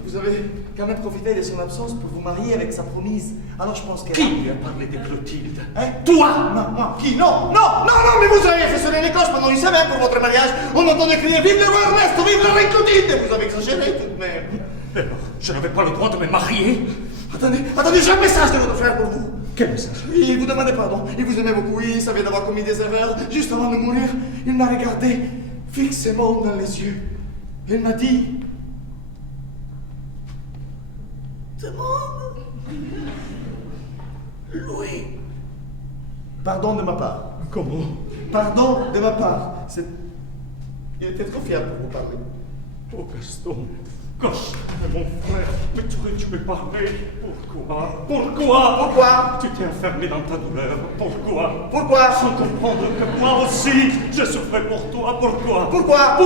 Vous avez quand même profité de son absence pour vous marier avec sa promise. Alors je pense que... Qui lui a parlé de Clotilde? Hein? Toi! Non, moi. Qui? Non, mais vous avez fait sonner les cloches pendant une semaine pour votre mariage. On entendait crier vive le roi Ernesto, vive la reine Clotilde. Vous avez exagéré tout de même. Alors, je n'avais pas le droit de me marier? Attendez, j'ai un message de votre frère pour vous. Quel message? Il vous demandait pardon. Il vous aimait beaucoup. Il savait d'avoir commis des erreurs. Juste avant de mourir, il m'a regardé fixement dans les yeux. Il m'a dit... Demande... Louis. Pardon de ma part. Comment? Pardon de ma part. Il était trop fier pour vous parler. Oh, Gaston, mon frère, mais tu aurais dû me parler. Pourquoi? Tu t'es enfermé dans ta douleur. Pourquoi? Sans comprendre que moi aussi, je souffrais pour toi. Pourquoi?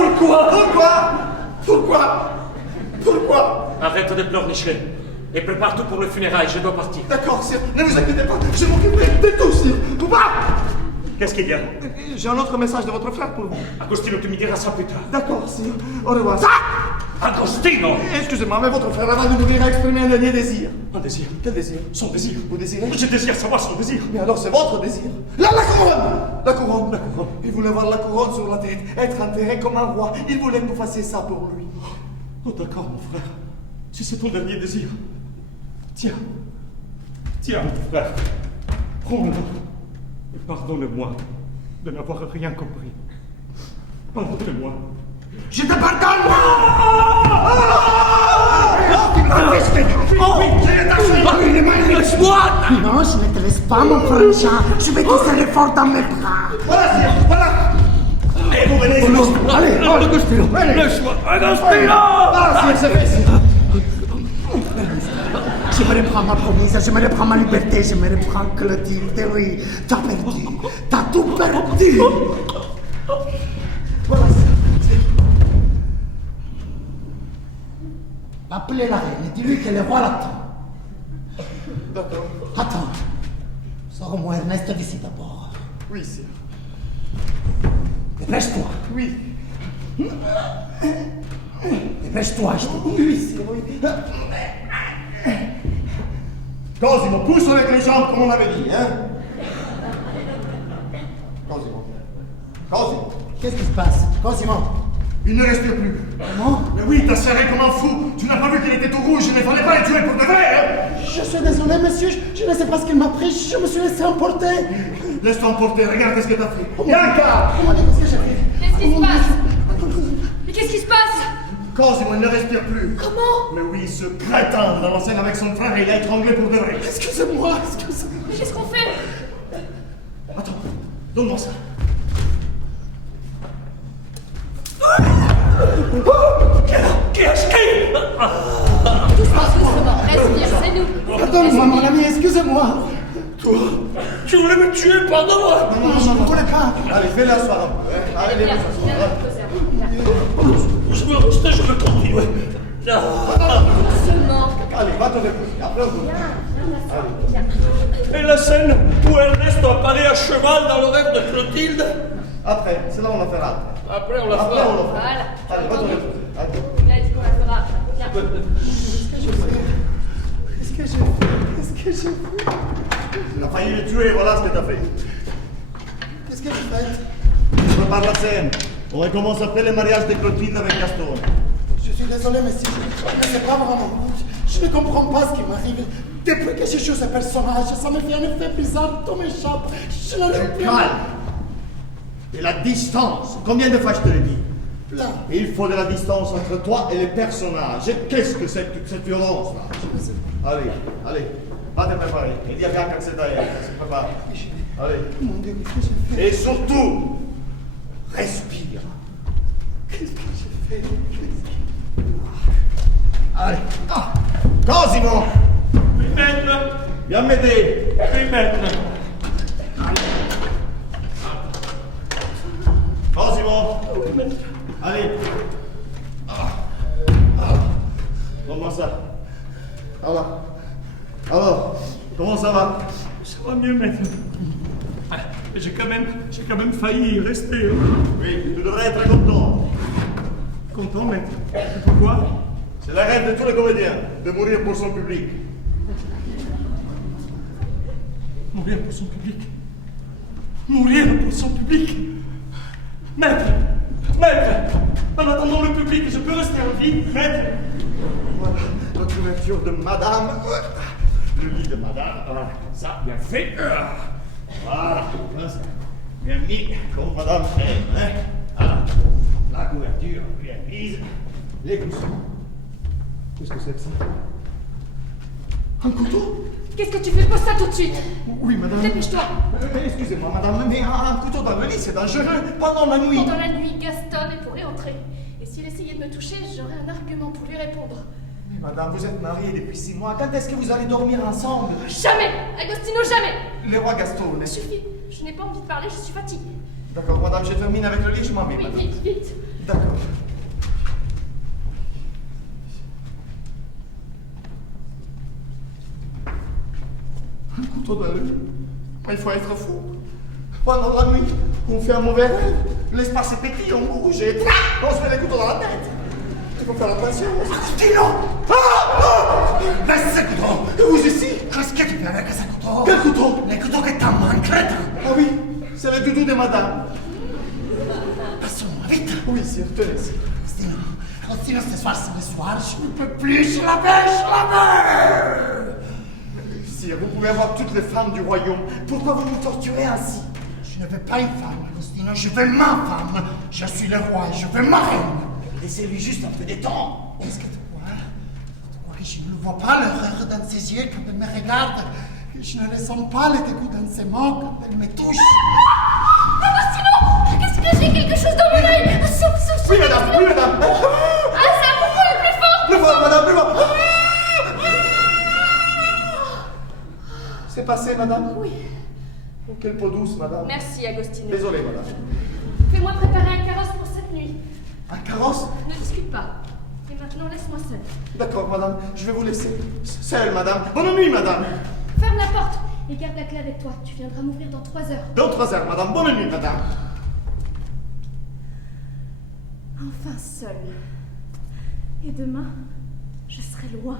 Arrête de pleurnicher. Et prépare tout pour le funérail, je dois partir. D'accord, sire, ne vous inquiétez pas, je m'occuperai de tout, sire. Qu'est-ce qu'il y a? J'ai un autre message de votre frère pour vous. Agostino, tu me diras ça plus tard. D'accord, sire. Au revoir. Agostino! Excusez-moi, mais votre frère avant de mourir a exprimé un dernier désir. Un désir? Quel désir? Son désir. Vous désirez? Je désire savoir son désir. Mais alors c'est votre désir. La couronne! La couronne. Il voulait avoir la couronne sur la tête, être enterré comme un roi. Il voulait que vous fassiez ça pour lui. Oh d'accord, mon frère. Si c'est ton dernier désir. Tiens, mon frère. Prends-le. Et pardonne-moi de n'avoir rien compris. Pardonne-moi. Je te pardonne. Laisse-moi! Non, je ne te laisse pas, mon frère Jean. Je vais te serrer fort dans mes bras. Voilà, sire, voilà. Et vous venez. Allez, Agostino. Laisse-moi! Agostino! Voilà, sire, c'est fait, sire. Je me reprends ma promise, je me reprends ma liberté, je me reprends Clotilde, oui. T'as perdu, t'as tout perdu. Voilà, sire. Appelez la reine et dis-lui que le roi l'attend. D'accord. Attends. Sors-moi Ernest d'ici d'abord. Oui, sire. Dépêche-toi. Oui. Dépêche-toi, je te dis. Oui, sire, oui. Cosimo, pousse avec les jambes comme on avait dit, hein? Cosimo. Cosimo. Qu'est-ce qui se passe? Cosimo. Il ne respire plus. Comment? Mais oui, t'as serré comme un fou. Tu n'as pas vu qu'il était tout rouge. Il ne fallait pas le tuer pour de vrai, hein? Je suis désolé, monsieur. Je ne sais pas ce qu'il m'a pris. Je me suis laissé emporter. Laisse-toi emporter. Regarde ce que t'as fait. Bianca! Comment dire qu'est-ce que j'ai fait? Qu'est-ce qui se Oh, mon passe? Dieu. Mais qu'est-ce qui se passe? Cosimo, il ne respire plus. Comment? Mais oui, ce crétin dans la scène avec son frère, il a étranglé pour de vrai. Excusez-moi, excusez-moi. Mais qu'est-ce qu'on fait? Attends, donne-moi ça. Qu'est-ce qui... Doucement, respire, c'est nous. Pardonne-moi, mon ami, excusez-moi. Toi, tu voulais me tuer, pardon-moi. Non, je ne voulais pas. Allez, fais-la asseoir un peu. Hein. Allez, Viens, viens, viens, viens. Je veux rester, je veux continuer. Doucement. Allez, va te reposer. Après, on va. Viens. Et la scène où Ernest apparaît à cheval dans le rêve de Clotilde. Après, c'est là où on la fera. Après, on la Après, fera. on la fera. Voilà. Allez, va te reposer. Allez. Il a dit qu'on la fera. Viens. Qu'est-ce que j'ai fait? Qu'est-ce que j'ai fait? Tu as failli le tuer, voilà ce que t'as fait. Qu'est-ce que j'ai fait? Je prépare la scène. On recommence après le mariage de Clotilde avec Gaston. Je suis désolé, monsieur. Je ne sais pas vraiment. Je ne comprends pas ce qui m'arrive. Depuis que je joue ce personnage, ça me fait un effet bizarre. Tout m'échappe. Je n'arrive plus. Calme. Et la distance. Combien de fois je te l'ai dit? Là. Il faut de la distance entre toi et les personnages. Et qu'est-ce que c'est que toute cette violence-là? Allez, allez. Va te préparer. Il y a bien que c'est derrière. Se prépare. Allez. Mon Dieu, qu'est-ce que j'ai fait? Et surtout, respire. Qu'est-ce que j'ai fait? Allez. Ah. Cosimo, Oui, maître. viens m'aider. Oui, maître. Cosimo. Allez. Donne-moi ça. Alors, comment ça va? Ça va mieux, maître. Mais j'ai quand même failli y rester. Oui, tu devrais être content. Content, maître. Pourquoi? C'est le rêve de tous les comédiens, de mourir pour son public. Mourir pour son public. Mourir pour son public. Maître. Maître. En attendant le public, je peux rester en vie, maître. Voilà, la couverture de Madame. Le lit de Madame. Voilà, comme ça, bien fait. Voilà, comme ça. Bien mis, comme Madame aime. Hein? Voilà. La couverture bien mise. Les coussins. Qu'est-ce que c'est que ça? Un couteau? Qu'est-ce que tu fais? Pose ça tout de suite. Oui, madame. Dépêche-toi. Excusez-moi, madame, mais un couteau dans le lit, c'est dangereux pendant la nuit. Pendant la nuit, Gaston pourrait entrer. Et s'il essayait de me toucher, j'aurais un argument pour lui répondre. Mais madame, vous êtes mariée depuis 6 mois. Quand est-ce que vous allez dormir ensemble? Jamais! Agostino, jamais! Le roi Gaston, n'est-ce pas? Suffit. Je n'ai pas envie de parler, je suis fatiguée. D'accord, madame, je termine avec le lit, je m'en vais, Oui, madame. vite, vite. D'accord. Un couteau dans le lit. Il faut être fou. Pendant la nuit, on fait un mauvais rêve. L'espace est petit, on bouge et on se met les couteaux dans la tête. Il faut faire attention. Agostino! Laisse ce couteau! Vous ici? Qu'est-ce que tu fais avec ce couteau? Quel couteau? Le couteau que t'as manqué. Ah oui, c'est le doudou de madame. Passons, vite! Oui, sire, tenez. Agostino, Agostino, ce soir, c'est le soir. Je ne peux plus, je la veux! Sire, vous pouvez avoir toutes les femmes du royaume. Pourquoi vous nous torturez ainsi? Je ne veux pas une femme, Agostino, je veux ma femme. Je suis le roi et je veux ma reine. Laissez-lui juste un peu de temps. Qu'est-ce que tu vois? Tu crois que je ne vois pas l'horreur dans ses yeux quand elle me regarde? Que je ne ressens pas le dégoût dans ses mains quand elle me touche? Agostino! Qu'est-ce que j'ai? Quelque chose dans mon œil! Souffle! Oui, madame, oui, madame. Ah, ça, pourquoi le plus fort? Plus fort, madame, plus fort. C'est passé, madame? Oui. Oh, quelle peau douce, madame. Merci, Agostino. Désolé, madame. Fais-moi préparer un carrosse pour cette nuit. Un carrosse? Ne discute pas. Et maintenant, laisse-moi seule. D'accord, madame, je vais vous laisser. Seule, madame. Bonne nuit, madame. Et garde la clé avec toi. Tu viendras m'ouvrir dans 3 heures. Dans 3 heures, madame. Bonne nuit, madame. Enfin seule. Et demain, je serai loin.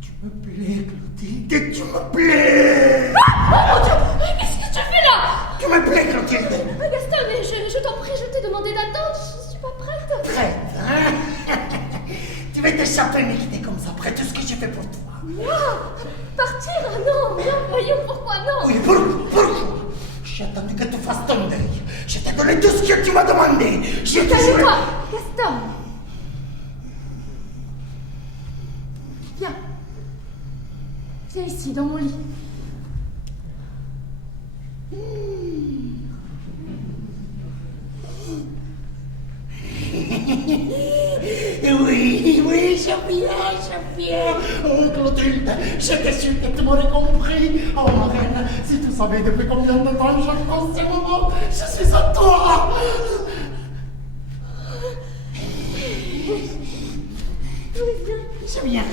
Tu me plais, Clotilde, tu me plais. Oh mon Dieu! Qu'est-ce que tu fais là? Tu me plais, Clotilde. Gaston, mais je t'en prie, je t'ai demandé d'attendre. Je suis pas prête. Prête, hein? Tu vas t'échapper, mais quitter comme ça, après tout ce que j'ai fait pour toi. Non! Partir? Non, voyons pourquoi non? Oui, pourquoi? J'ai attendu que tu fasses ton deuil. Je t'ai donné tout ce que tu m'as demandé. J'ai toujours... Calme-toi, Gaston. Viens. Viens ici, dans mon lit. Oui, je viens. Oh, Clotilde, j'étais sûre que tu m'aurais compris. Oh, ma reine, si tu savais depuis combien de temps je prends ces moments, je suis à toi. Oui, viens. Je viens.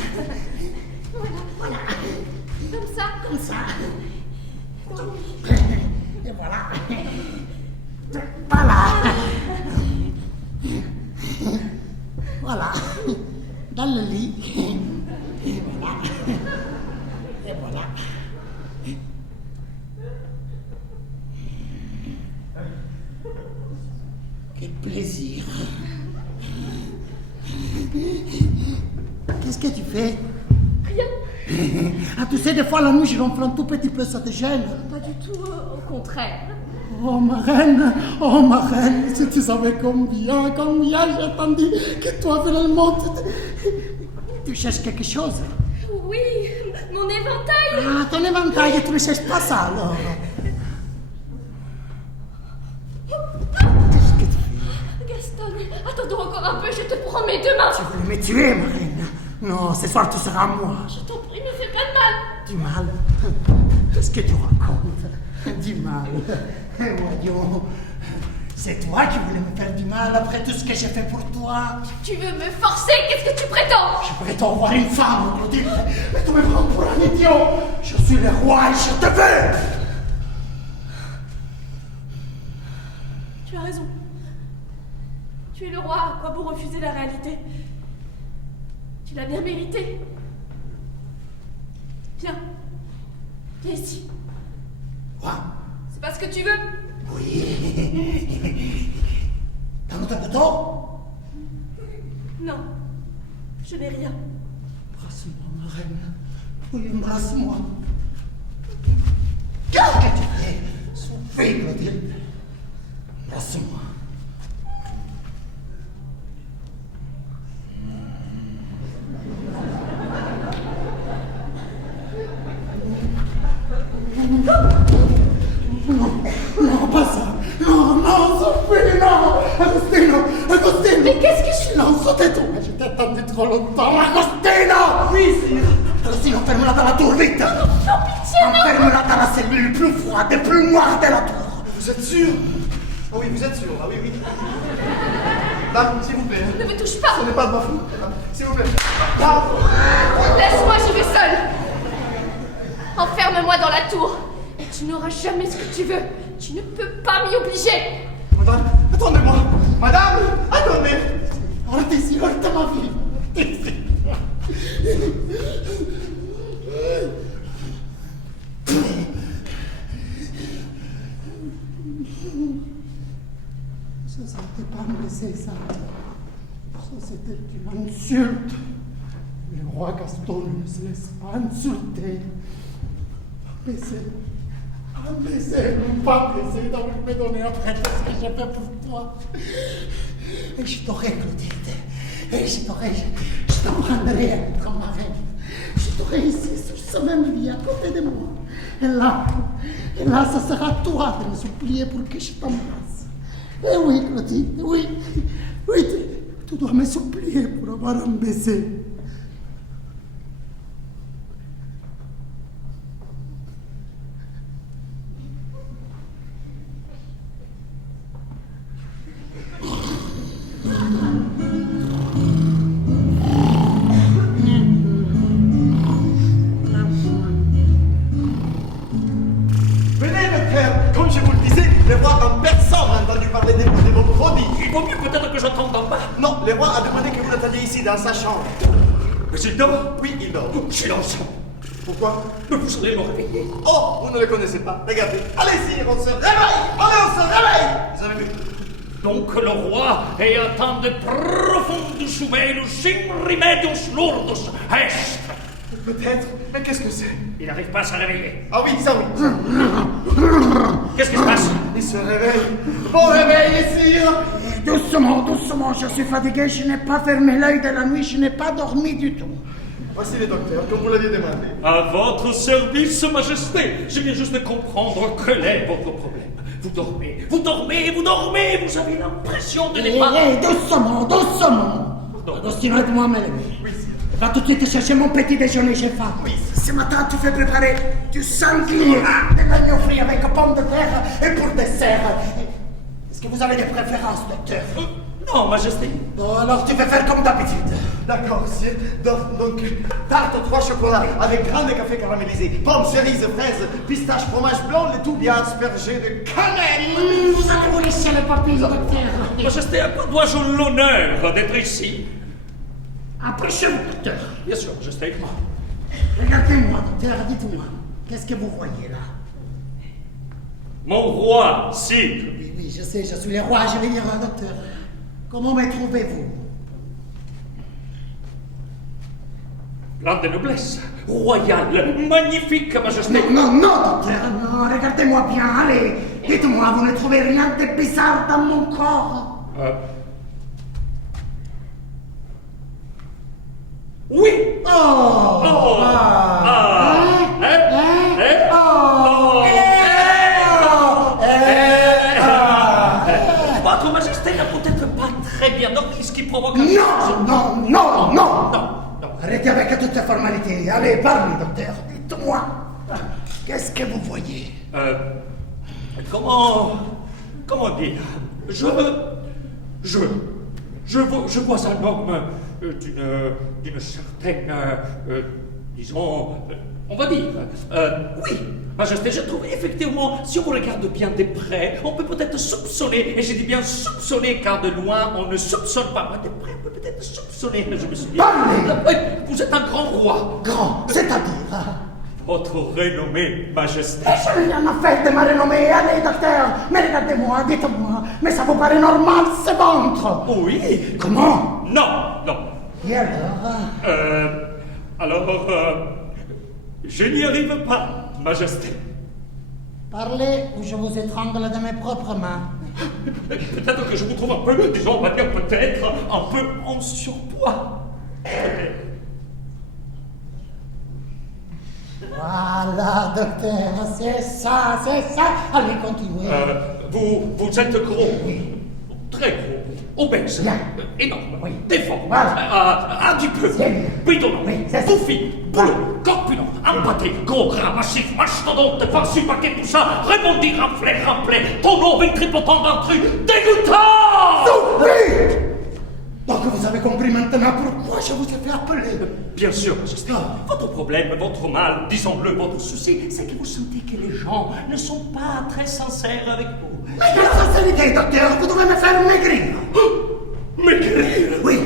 Voilà. Comme ça. Comme ça. Dans mon lit. Et voilà. Voilà. Voilà. Dans le lit. Et voilà. Et voilà. Quel plaisir. Qu'est-ce que tu fais? Rien. Ah, tu sais, des fois, la nuit, je ronfle un tout petit peu, ça te gêne. Pas du tout, au contraire. Oh ma reine, si tu savais combien j'ai attendu que toi, finalement, tu cherches quelque chose. Oui, mon éventail. Ah, ton éventail, tu ne cherches pas ça, alors. Qu'est-ce que tu fais? Gaston, attendons encore un peu, je te promets demain. Tu voulais me tuer, ma reine. Non, ce soir, tu seras à moi. Je t'en prie, ne fais pas de mal. Du mal? Qu'est-ce que tu racontes? Du mal? Voyons, c'est toi qui voulais me faire du mal après tout ce que j'ai fait pour toi. Tu veux me forcer? Qu'est-ce que tu prétends? Je prétends voir une femme, Clotilde, mais tu me prends pour un idiot. Je suis le roi et je te veux. Tu as raison. Tu es le roi, à quoi bon refuser la réalité? Tu l'as bien mérité. Viens. Viens ici. Quoi? C'est pas ce que tu veux? Oui. T'as notre couteau? Non. Je n'ai rien. Embrasse-moi, ma reine. Oui, embrasse-moi. Qu'est-ce que tu fais? Souffle, Clotilde. Embrasse-moi. Non, pas ça. Non, Sophie, non. Agostino. Mais qu'est-ce que je... Non, sautez-toi. Je t'ai attendu trop longtemps. Agostino. Oui, sire. Agostino, ferme-la dans la tour, vite. Non, pitié, non. Enferme-la dans la cellule plus froide et plus noire de la tour. Vous êtes sûr? Ah oui, vous êtes sûr. Ah oui. Dame, s'il vous plaît. Ne me touche pas. Ce n'est pas de ma faute. S'il vous plaît. Dame. Laisse-moi, j'y vais seule. Enferme-moi dans la tour. Et tu n'auras jamais ce que tu veux. Tu ne peux pas m'y obliger. Madame, attendez-moi. Madame, attendez. Hors d'ici, hors de ma vie. Je ne sentais pas me laisser ça. Ça, c'était une insulte. Le roi Gaston ne se laisse pas insulter. Pas baiser, donc me donner après tout ce que j'ai fait pour toi. Et je t'aurais, Clotilde. Et je t'aurais, je t'apprendrai à être ma reine. Je t'aurais Entrez ici, sur ce même lit, à côté de moi. Et là, ça sera à toi de me supplier pour que je t'embrasse. Eh oui, Clotilde, oui, tu dois me supplier pour avoir un baiser. Les rois en personne ont entendu parler de vos prodiges. Il vaut mieux peut-être que j'entende en bas. Non, le roi a demandé que vous l'attendiez ici, dans sa chambre. Mais il dort. Oui, il dort. Silence. Pourquoi? Mais vous allez me réveiller. Oh, vous ne le connaissez pas. Regardez. Allez-y, on se réveille. Allez, on se réveille. Vous avez vu? Donc le roi est atteint de profonde souvelus in remedios lourdos est. Peut-être, mais qu'est-ce que c'est? Il n'arrive pas à se réveiller. Ah oui, ça oui. Qu'est-ce qui se passe? Il se réveille. Bon réveil, sire. Doucement, doucement, je suis fatigué, je n'ai pas fermé l'œil de la nuit, je n'ai pas dormi du tout. Voici le docteur, comme vous l'aviez demandé. À votre service, Majesté. Je viens juste de comprendre quel est votre problème. Vous dormez, vous dormez, vous dormez, vous avez l'impression de ne pas... Doucement, doucement. Agostino, aide-moi à me lever. Oui, sire. Va tout de suite chercher mon petit déjeuner, j'ai faim. Oui. Ce matin, tu fais préparer du sanglier, de l'agneau frit avec pommes de terre et pour dessert. Est-ce que vous avez des préférences, docteur? Non, Majesté. Bon, alors tu vas faire comme d'habitude. D'accord, sire. Donc, tarte aux 3 chocolats avec grains de café caramélisé, pommes, cerises, fraises, pistaches, fromage blanc, le tout bien aspergé de cannelle. Vous allez vous laisser le papier, docteur. Majesté, à quoi dois-je l'honneur d'être ici? Après chez vous, docteur. Bien sûr, Majesté. Regardez-moi, docteur, dites-moi. Qu'est-ce que vous voyez là? Mon roi, si. Oui, je sais, je suis le roi, je vais dire, docteur. Comment me trouvez-vous? Plein de noblesse, royale, magnifique, Majesté. Non, docteur, non, regardez-moi bien, allez. Dites-moi, vous ne trouvez rien de bizarre dans mon corps? Oui. Oh! Votre Majesté n'a peut-être pas très bien dormi, ce qui provoque... Non! Arrêtez avec toutes ces formalités. Allez, parlez, docteur. Dites-moi, qu'est-ce que vous voyez? Comment dire? Je vois un homme d'une certaine, disons, on va dire, oui, Majesté, je trouve effectivement, si on vous regarde bien de près, on peut peut-être soupçonner, et j'ai dit bien soupçonner, car de loin, on ne soupçonne pas, mais de près, on peut peut-être soupçonner, je me suis dit... Parlez! Vous êtes un grand roi. Grand, c'est-à-dire? Votre renommée, Majesté. Je n'ai rien à faire de ma renommée. Allez, docteur, mais regardez-moi, dites-moi, mais ça vous paraît normal, ce ventre? Oui. Comment? Non. Et alors? Alors, je n'y arrive pas, Majesté. Parlez ou je vous étrangle de mes propres mains. Peut-être que je vous trouve un peu, disons, on va dire peut-être, un peu en surpoids. Voilà, docteur, c'est ça. Allez, continuez. Vous êtes gros. Oui. Très gros. Obèse. Bien. Énorme. Oui. Déforme. Voilà. Un petit peu. C'est bien. Bidonnant. Oui, c'est ça. Bouffi. Boulot. Corpulent. Empâté. Gros, gras, massif, mastodonte, farci, paquet, tout ça. Rebondir, remplet. Ton nom ventripotent d'un truc dégoûtant. Oui. Donc vous avez compris maintenant pourquoi je vous ai fait appeler. Bien sûr, Majesté. Votre problème, votre mal, disons-le, votre souci, c'est que vous sentez que les gens ne sont pas très sincères avec vous. Mais quelle sincérité, docteur, vous devez me faire maigrir. Maigrir? Oui,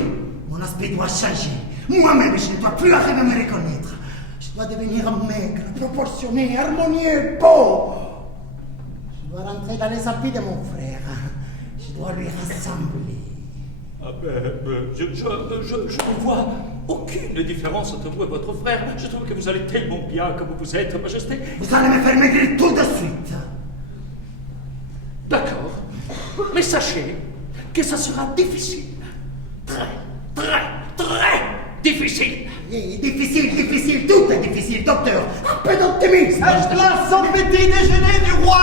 mon aspect doit changer. Moi-même, je ne dois plus arriver à me reconnaître. Je dois devenir maigre, proportionné, harmonieux, beau. Je dois rentrer dans les habits de mon frère. Je dois lui rassembler. Je ne vois aucune différence entre vous et votre frère. Je trouve que vous allez tellement bien comme vous êtes, Majesté. Vous allez me faire maigrir tout de suite. D'accord. Mais sachez que ça sera difficile. Très difficile. Et difficile, tout est ici, docteur. Un peu d'optimisme. Un place au petit déjeuner du roi.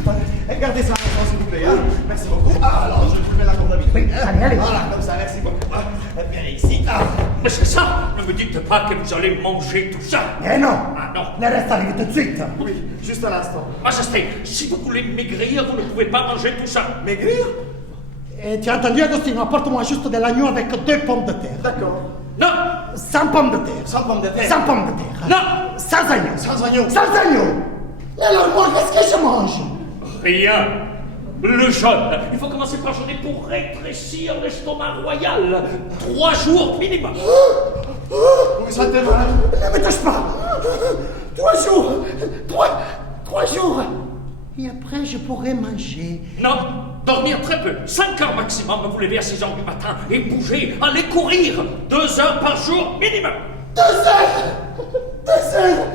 Attendez, gardez ça à l'instant, s'il vous plaît. Hein. Merci beaucoup. Ah, alors, je vous mets la corde à Oui, allez, allez. Voilà, comme ça, merci beaucoup. Ah, bien ici. Ah. Mais c'est ça! Ne me dites pas que vous allez manger tout ça! Eh non. Ah non! Le reste arrive tout de suite. Oui, juste à l'instant. Majesté, si vous voulez maigrir, vous ne pouvez pas manger tout ça! Maigrir? Et tu as entendu, Agostino, apporte-moi juste de l'agneau avec 2 pommes de terre. D'accord. Non! 100 pommes de terre. 100 pommes de terre. 100 pommes de terre. Non! Sans agneau. Sans agneau. Sans agneau. Mais alors moi, qu'est-ce que je mange? Rien! Le jeûne! Il faut commencer par jeûner pour rétrécir l'estomac royal! 3 jours minimum! Vous vous sentez mal? Ne me touche pas. 3 jours. 3 jours. Et après, je pourrai manger. Non! Dormir très peu, 5 heures maximum, vous levez à 6 heures du matin et bougez, allez courir! 2 heures par jour minimum! 2 heures. 2 heures.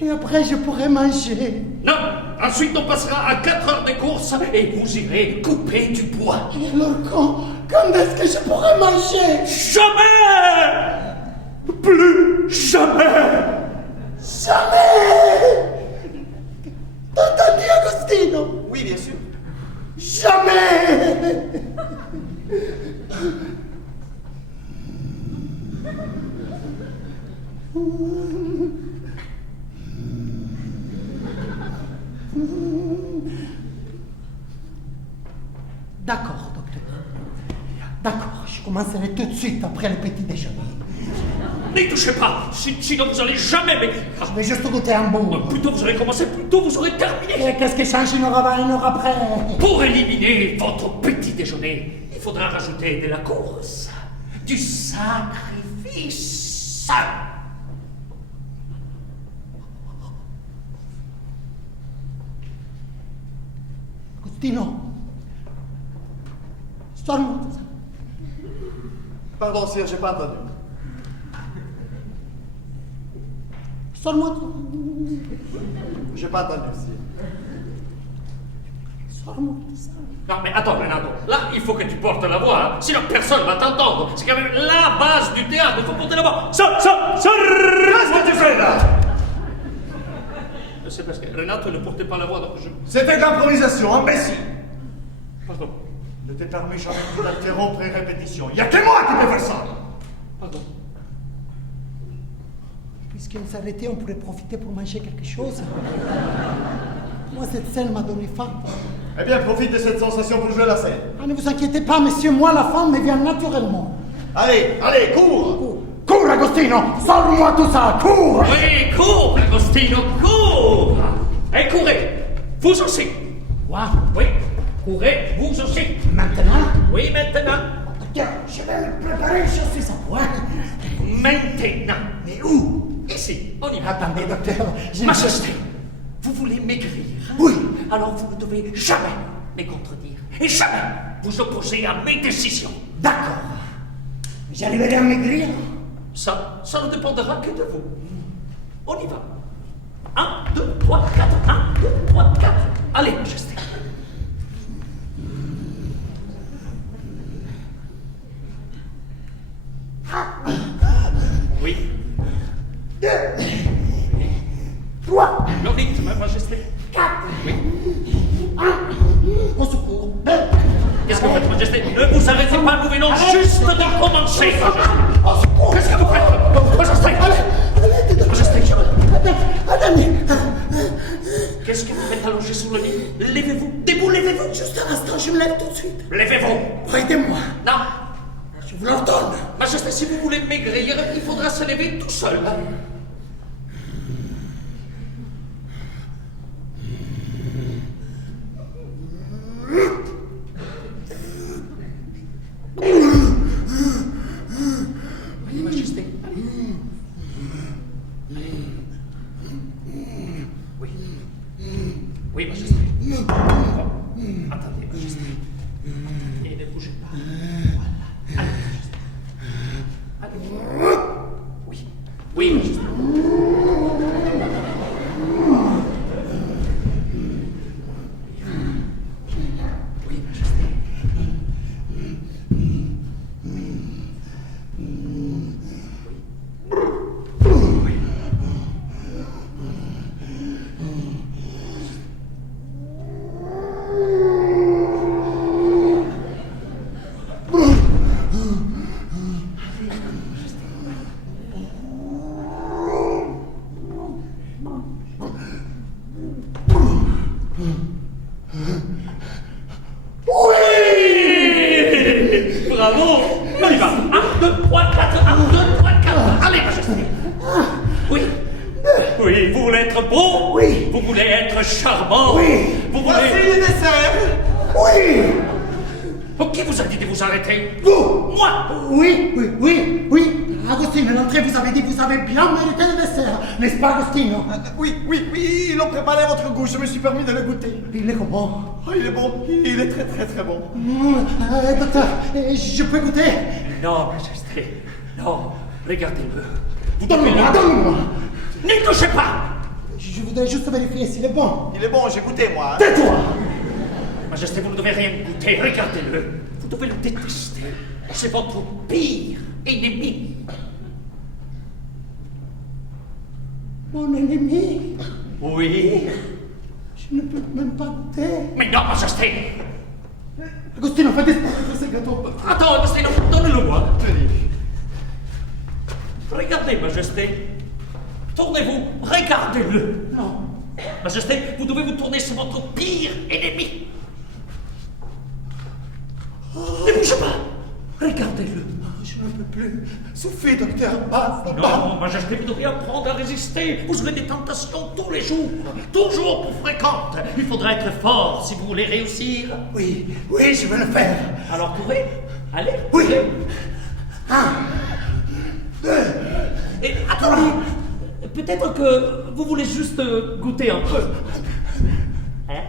Et après, je pourrai manger. Non! Ensuite, on passera à 4 heures de course et vous irez couper du bois! Et alors, quand est-ce que je pourrai manger? Jamais! Plus jamais! Jamais. T'as entendu, Agostino? Oui, bien sûr. Jamais. D'accord, docteur. D'accord, je commencerai tout de suite après le petit déjeuner. N'y touchez pas, sinon vous allez jamais maigrir. Je vais juste goûter un bout. Plus tôt vous allez commencer, plus tôt vous aurez terminé. Et qu'est-ce qui change une heure avant, une heure après? Pour éliminer votre petit déjeuner, il faudra rajouter de la course, du sacrifice. Agostino, sors-moi ça. Pardon, sire, j'ai pas entendu. Sors-moi tout. J'ai pas entendu, sire. Sors-moi tout ça. Non mais attends Renato, là il faut que tu portes la voix, hein. Sinon personne va t'entendre. C'est quand même la base du théâtre, il faut porter la voix. Qu'est-ce que tu fais là? C'est parce que Renato ne portait pas la voix, donc je... C'était de l'improvisation, imbécile. Pardon, Ne t'ai permis jamais d'interrompre les répétitions. Il y a que moi qui peux faire ça. pardon. Puisqu'on s'arrêtait, on pourrait profiter pour manger quelque chose. Moi, cette scène m'a donné faim. Eh bien, profite de cette sensation pour jouer la scène. Ah, ne vous inquiétez pas, monsieur, moi, la faim me vient naturellement. Allez, allez, cours. Cours, Agostino, sors-moi tout ça, cours. Oui, cours Agostino, cours. Et courez, vous aussi. Quoi? Oui, courez, vous aussi. Maintenant? Oui, maintenant. Tiens, je vais me préparer, je suis à point. Maintenant. Mais où? Ici, on y va. Attendez, docteur, j'ai... Majesté, vous voulez maigrir? Oui. Alors vous ne devez jamais me contredire et jamais vous opposer à mes décisions. D'accord. J'arriverai à maigrir? Ça ne dépendra que de vous. On y va. 1, 2, 3, 4. 1, 2, 3, 4. Allez, Majesté. Oui. 2, 3, Non, vite, ma Majesté. 4. Oui. 1. Au secours. 2. Qu'est-ce que vous faites, Majesté? Ne vous arrêtez pas, nous venons juste de commencer, Majesté. Au secours. Qu'est-ce que vous faites? Majesté. Majesté, Attendez. qu'est-ce que vous faites allongé sur le lit? Levez-vous. Debout, levez-vous. Juste un instant, je me lève tout de suite. Levez-vous. Aidez-moi. Non. Je vous l'ordonne. Majesté, si vous voulez maigrir, il faudra se lever tout seul. Oui, Majesté. Oui. Oui, Majesté. Attendez, Majesté. Et ne bougez pas. Voilà. Allez, Majesté. Allez. Oui. Oui, Majesté. Oui, Majesté. Oui. Oui, vous voulez être beau? Oui. Vous voulez être charmant? Oui. Vous Voici voulez... les desserts. Oui. Oh, qui vous a dit de vous arrêter? Vous. Moi? Oui. Agostino, à l'entrée, vous avez dit que vous avez bien mérité le dessert. N'est-ce pas, Agostino? Oui, ils l'ont préparé à votre goût. Je me suis permis de le goûter. Il est comment? Oh, il est bon. Il est très, très, très bon. Docteur, je peux goûter? Non, Majesté. Non, regardez-le. Vous devez Donne-moi. N'y touchez pas! Je voudrais juste vérifier s'il est bon. Il est bon, j'ai goûté, moi. Hein. Tais-toi. Majesté, vous ne devez rien goûter. Regardez-le. Vous devez le détester. C'est votre pire ennemi. Mon ennemi. Oui. Je ne peux même pas goûter. Mais non, Majesté. Agostino, fais disparaître ce gâteau. Attends, Majesté, non, donnez-le-moi. Tenez. Regardez, Majesté. Tournez-vous. Regardez-le. Non. Majesté, vous devez vous tourner sur votre pire ennemi. Ne bougez pas. Regardez-le. Je ne peux plus. Soufflez, docteur. Basta. Non, Majesté, vous devez apprendre à résister. Vous aurez des tentations tous les jours. Toujours pour fréquentes. Il faudra être fort si vous voulez réussir. Oui, je veux le faire. Alors courez. Allez. Oui. courez. 1, 2. Et attendez. Peut-être que vous voulez juste goûter un peu. Hein?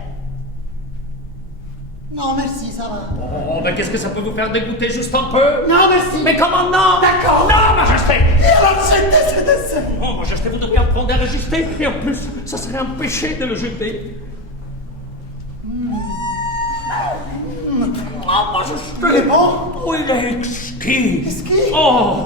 Non, merci, ça va. Oh, mais qu'est-ce que ça peut vous faire de goûter juste un peu? Non, merci. Mais comment non? D'accord. Non, Majesté. Et alors, c'est ce dessert. Non, Majesté, vous devez apprendre à résister. Et en plus, ça serait un péché de le jeter. Oh, Majesté. Il est bon? Oh, il est exquis. Exquis? Oh,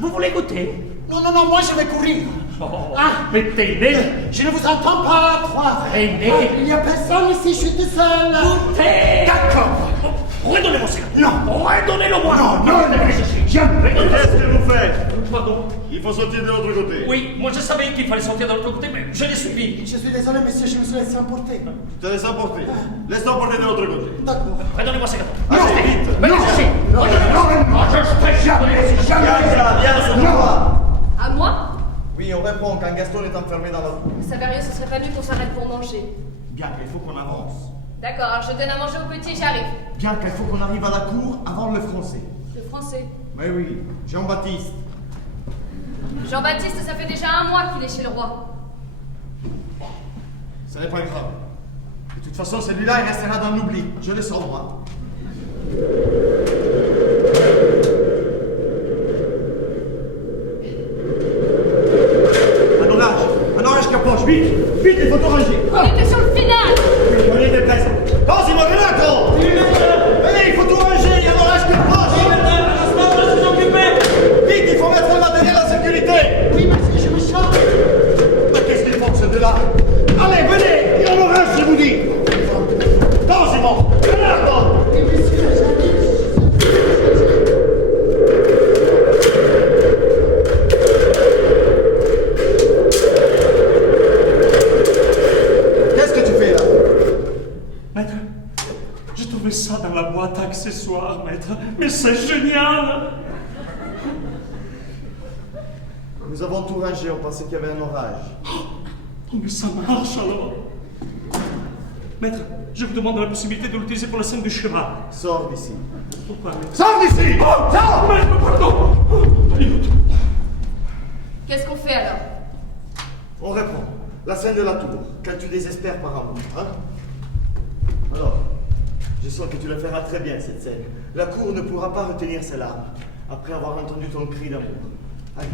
vous voulez goûter? Non, moi je vais courir. Oh, Ah. mais t'es né. Je ne vous entends pas, trois. Aîné. Il n'y a personne ici, je suis tout seul. Goûtez. D'accord. Redonnez-moi ça. Non. Redonnez-le-moi. Non, jamais. Qu'est-ce que vous faites? Pardon. Il faut sortir de l'autre côté. Oui, moi je savais qu'il fallait sortir de l'autre côté, mais je l'ai suivi. Je suis désolé, monsieur, je me suis laissé emporter. Te laisse emporter. Laisse emporter de l'autre côté. D'accord. Redonnez-moi ces gâteaux. Non, Allez, vite. Mais non, lâchez. non, Majesté. Viens sur toi. À moi? Oui, on répond quand Gaston est enfermé dans la cour. Saverio, ce serait pas mieux qu'on s'arrête pour manger. Bien, il faut qu'on avance. D'accord, alors je donne à manger au petit, j'arrive. Bien, il faut qu'on arrive à la cour avant le français. Le français. Mais oui, Jean-Baptiste. Jean-Baptiste, ça fait déjà 1 mois qu'il est chez le roi. Ce n'est pas grave. De toute façon, celui-là, il restera dans l'oubli. Je le sens, moi. Un orage qui approche. Vite, il faut ranger. On était sur le final! On était présent. Non, c'est mon grenade. Allez, il faut tout ranger. Il y a un orage qui approche. Je suis occupé. Vite, il faut mettre le matériel en sécurité. Oui, merci, je me charge. Mais qu'est-ce qu'ils font, ceux-là? Allez, venez. Il y a un orage, je vous dis. Non, c'est bon. Grenade. Oui, monsieur, j'arrive. Qu'est-ce que tu fais là? Maître, j'ai trouvé ça dans la boîte à accessoires, maître. Mais c'est génial. Nous avons tout rangé, on pensait qu'il y avait un orage. Oh, mais ça marche alors. Maître, je vous demande la possibilité de l'utiliser pour la scène du cheval. Sors d'ici. Pourquoi, maître? Sors d'ici! Oh, Sors! maître, pardon. Écoute. Qu'est-ce qu'on fait alors? On répond. La scène de la tour, quand tu désespères par amour, hein? Alors, je sens que tu le feras très bien, cette scène. La cour ne pourra pas retenir ses larmes, après avoir entendu ton cri d'amour. Allez.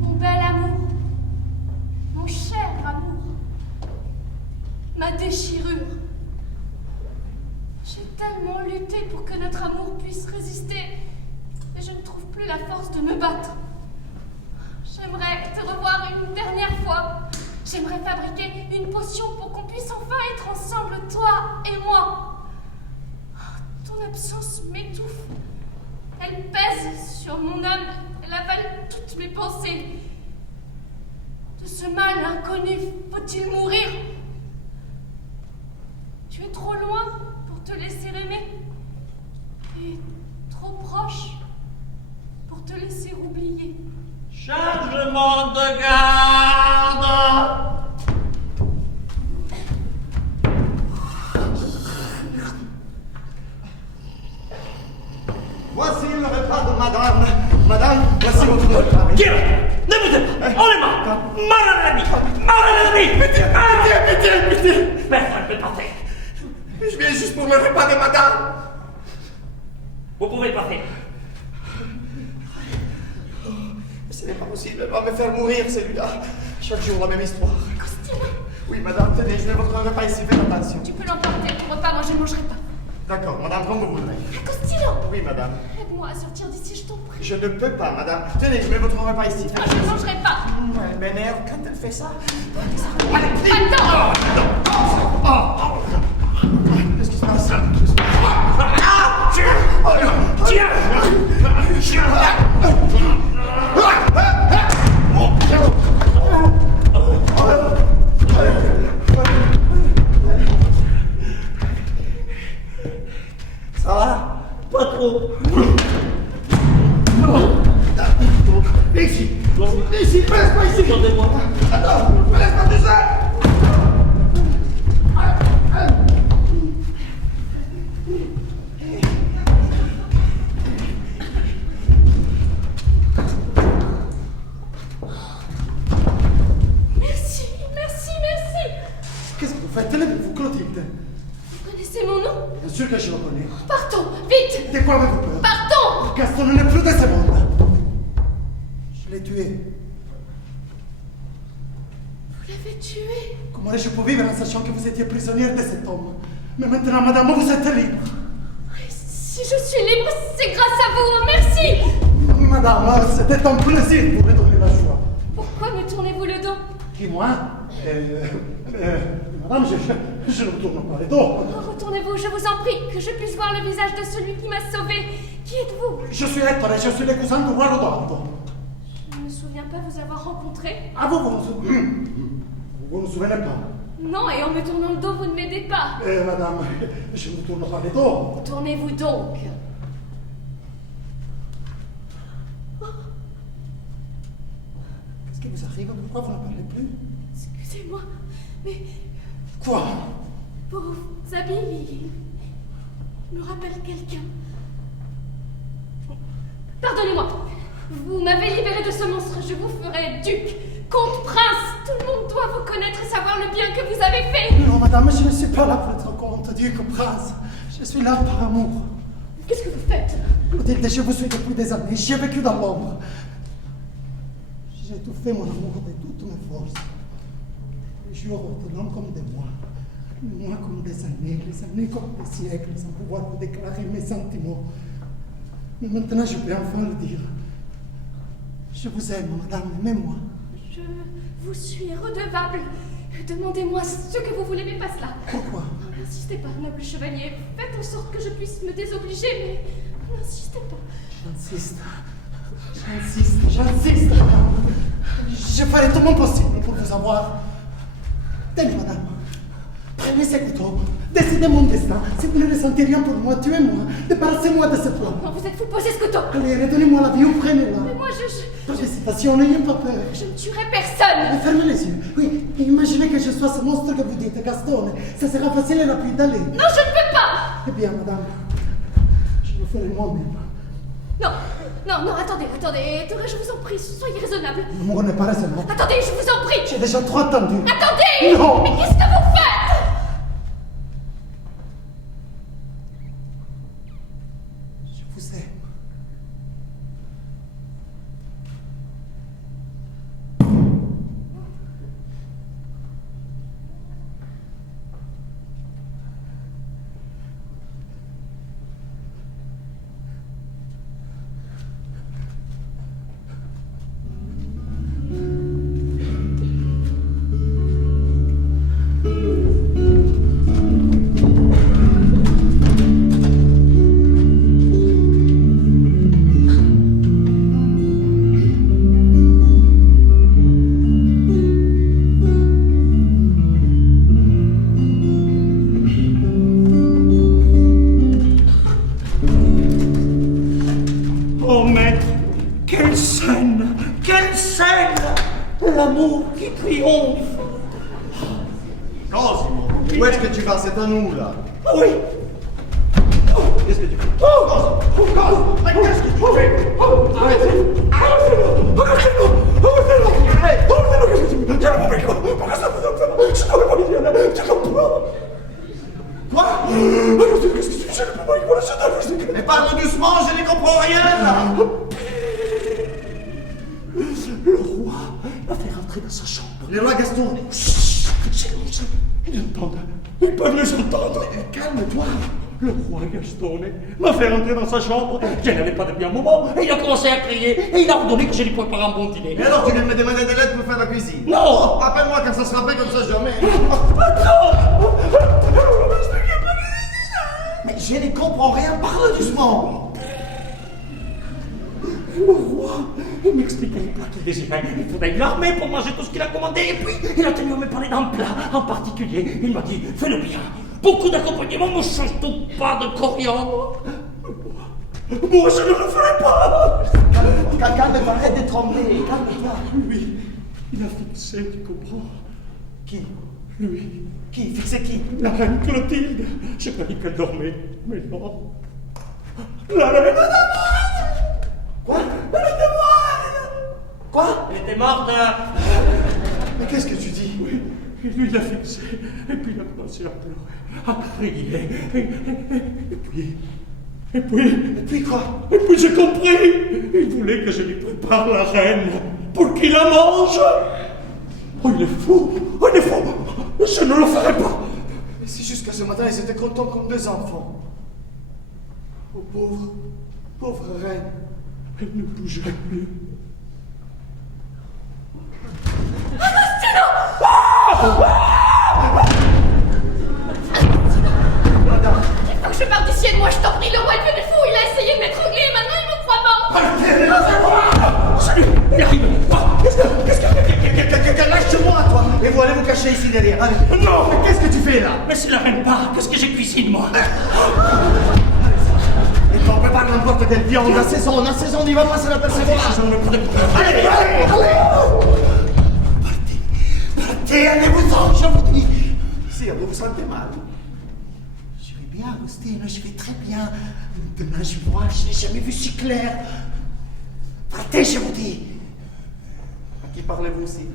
Mon bel amour, mon cher amour, ma déchirure. J'ai tellement lutté pour que notre amour puisse résister, et je ne trouve plus la force de me battre. J'aimerais te revoir une dernière fois. J'aimerais fabriquer une potion pour qu'on puisse enfin être ensemble, toi et moi. Ton absence m'étouffe. Elle pèse sur mon âme. Elle avale toutes mes pensées. De ce mal inconnu, faut-il mourir? Tu es trop loin pour te laisser aimer. es trop proche pour te laisser oublier. Chargement de garde! Voici le repas de madame. Madame, voici votre repas. Tiens, ne vous pas, on est mort. Mort à la nuit, mort à la nuit. Pitié. Personne ne peut passer. Je viens juste pour le repas de madame. Vous pouvez passer. Ce n'est pas possible, elle va me faire mourir celui-là. Chaque jour la même histoire. Agostino, Oui, madame, tenez, je mets votre repas ici, faites attention. tu peux l'emporter, ton repas, moi je ne mangerai pas. D'accord, madame, comme vous voudrez. Agostino, Oui, madame. aide-moi à sortir d'ici, je t'en prie. Je ne peux pas, madame. Tenez, je mets votre repas ici. Moi je ne mangerai pas. Elle m'énerve quand elle fait ça. Attends. Qu'est-ce qui se passe? Tiens. Ça va? Pas trop. Ici, me laisse pas ici. Attendez-moi. Attends, me laisse pas tout seul. Merci. Qu'est-ce que vous faites? Levez-vous, Clotilde. Vous connaissez mon nom? Bien sûr que je le connais. Partons, vite. De quoi avez-vous peur? Partons. Gaston n'est plus de ce monde. Je l'ai tué. Vous l'avez tué. Comment je peux vivre en sachant que vous étiez prisonnière de cet homme? Mais maintenant, madame, vous êtes libre. Si je suis libre, c'est grâce à vous. Merci. Madame, c'était un plaisir pour me donner la joie. Pourquoi me tournez-vous le dos? Qui, moi? Madame, je ne vous tourne pas le dos. Oh, retournez-vous, je vous en prie, que je puisse voir le visage de celui qui m'a sauvé. Qui êtes-vous? Je suis Hector et je suis le cousin du roi Rodolphe. Je ne me souviens pas vous avoir rencontré. Ah, vous ne vous souvenez pas? Non, et en me tournant le dos, vous ne m'aidez pas. Madame, je ne vous tourne pas le dos. Tournez-vous donc. Qu'est-ce qui vous arrive? Pourquoi vous ne parlez plus? Excusez-moi, mais Quoi? vos habits me rappellent quelqu'un. Pardonnez-moi. Vous m'avez libéré de ce monstre. Je vous ferai duc, comte, prince. Tout le monde doit vous connaître et savoir le bien que vous avez fait. Non, madame, je ne suis pas là pour être comte, Dieu que prince. Je suis là par amour. Qu'est-ce que vous faites? Clotilde, je vous suis depuis des années. J'ai vécu dans l'ombre. J'ai étouffé mon amour de toutes mes forces. Les jours de l'homme comme des mois. Les mois comme des années, les années comme des siècles, sans pouvoir vous déclarer mes sentiments. Mais maintenant, je peux enfin le dire. Je vous aime, madame, aimez-moi. Je vous suis redevable. Demandez-moi ce que vous voulez, mais pas cela. Pourquoi? N'insistez pas, noble chevalier. Faites en sorte que je puisse me désobliger, mais n'insistez pas. J'insiste, madame. Je ferai tout mon possible pour vous avoir. Tenez, madame. Prenez ce couteau. Décidez mon destin. Si vous ne ressentez rien pour moi, tuez-moi. Débarrassez-moi de ce plan. Oh, vous êtes fou, posez ce couteau. Allez, redonnez-moi la vie ou prenez-la. Mais moi, Pas d'hésitation, n'ayez pas peur. je ne tuerai personne. Mais fermez les yeux. Oui, imaginez que je sois ce monstre que vous dites, Gaston. Ça sera facile et rapide d'aller. Non, je ne peux pas. Eh bien, madame, je le ferai moi-même. Non, attendez. Ettore, je vous en prie, soyez raisonnable. Ne me connaissez pas raisonnable. Attendez, je vous en prie. J'ai déjà trop attendu. Attendez. Non. Mais qu'est-ce que vous faites? Je vous aime. l'amour qui triomphe. Cosimo, où est-ce que tu vas? C'est à nous, là. Ah oui. Qu'est-ce que tu fais? Cosimo, mais qu'est-ce que tu fais? Quoi? Mais parle doucement, je ne comprends rien, là. Le roi l'a fait rentrer dans sa chambre. Le roi Gaston. Silence. Ils entendent. Ils peuvent les entendre. Calme-toi. Le roi Gastone m'a fait rentrer dans sa chambre. Je n'avais pas depuis un moment. Et il a commencé à crier. Et il a ordonné que je lui prépare un bon dîner. Et alors tu viens de me demander de l'aide pour faire la cuisine? Non. Rappelle-moi quand ça sera fait comme ça jamais. Mais je ne comprends rien, parle doucement. Le roi, il m'expliquait les plats qu'il désirait. Il faudrait une armée pour manger tout ce qu'il a commandé. Et puis, il a tenu à me parler d'un plat en particulier. Il m'a dit, fais-le bien. Beaucoup d'accompagnements ne changent tout pas de coriandre. Moi, je ne le ferai pas. Calme-toi, arrête de trembler, calme-toi. Lui, il a fixé, tu comprends? Qui? Lui, Qui? Fixé qui? la reine Clotilde. J'ai cru qu'elle dormait, mais non. La reine Quoi? elle était morte. Quoi? Elle était morte. Mais qu'est-ce que tu dis? Oui, et lui, il a fixé. Et puis, il a commencé à pleurer, à crier. Et puis quoi? Et puis j'ai compris. Il voulait que je lui prépare la reine pour qu'il la mange. Oh, il est fou. Oh, il est fou. Je ne le ferai pas. Mais si jusqu'à ce matin, ils étaient contents comme deux enfants. Oh, pauvre reine. Elle ne bougerait plus. Il faut que je parte d'ici, moi je t'en prie, le roi est devenu fou, il a essayé de m'étrangler et maintenant il me croit mort. Salut, il arrive. Qu'est-ce que... Lâche-moi, toi. Et vous allez vous cacher ici derrière. Allez. Non. Mais qu'est-ce que tu fais là? Mais si la reine part, qu'est-ce que j'ai cuisiné, moi? Et on peut pas n'importe quelle viande. La saison, il va pas se l'apercevoir. Je ne me prenais pas. Allez. Partez, allez-vous-en, je vous dis. Sire, vous vous sentez mal? Je vais bien, Augustine, je vais très bien. Demain, je vois, je n'ai jamais vu si clair. Partez, je vous dis. À qui parlez-vous, sire?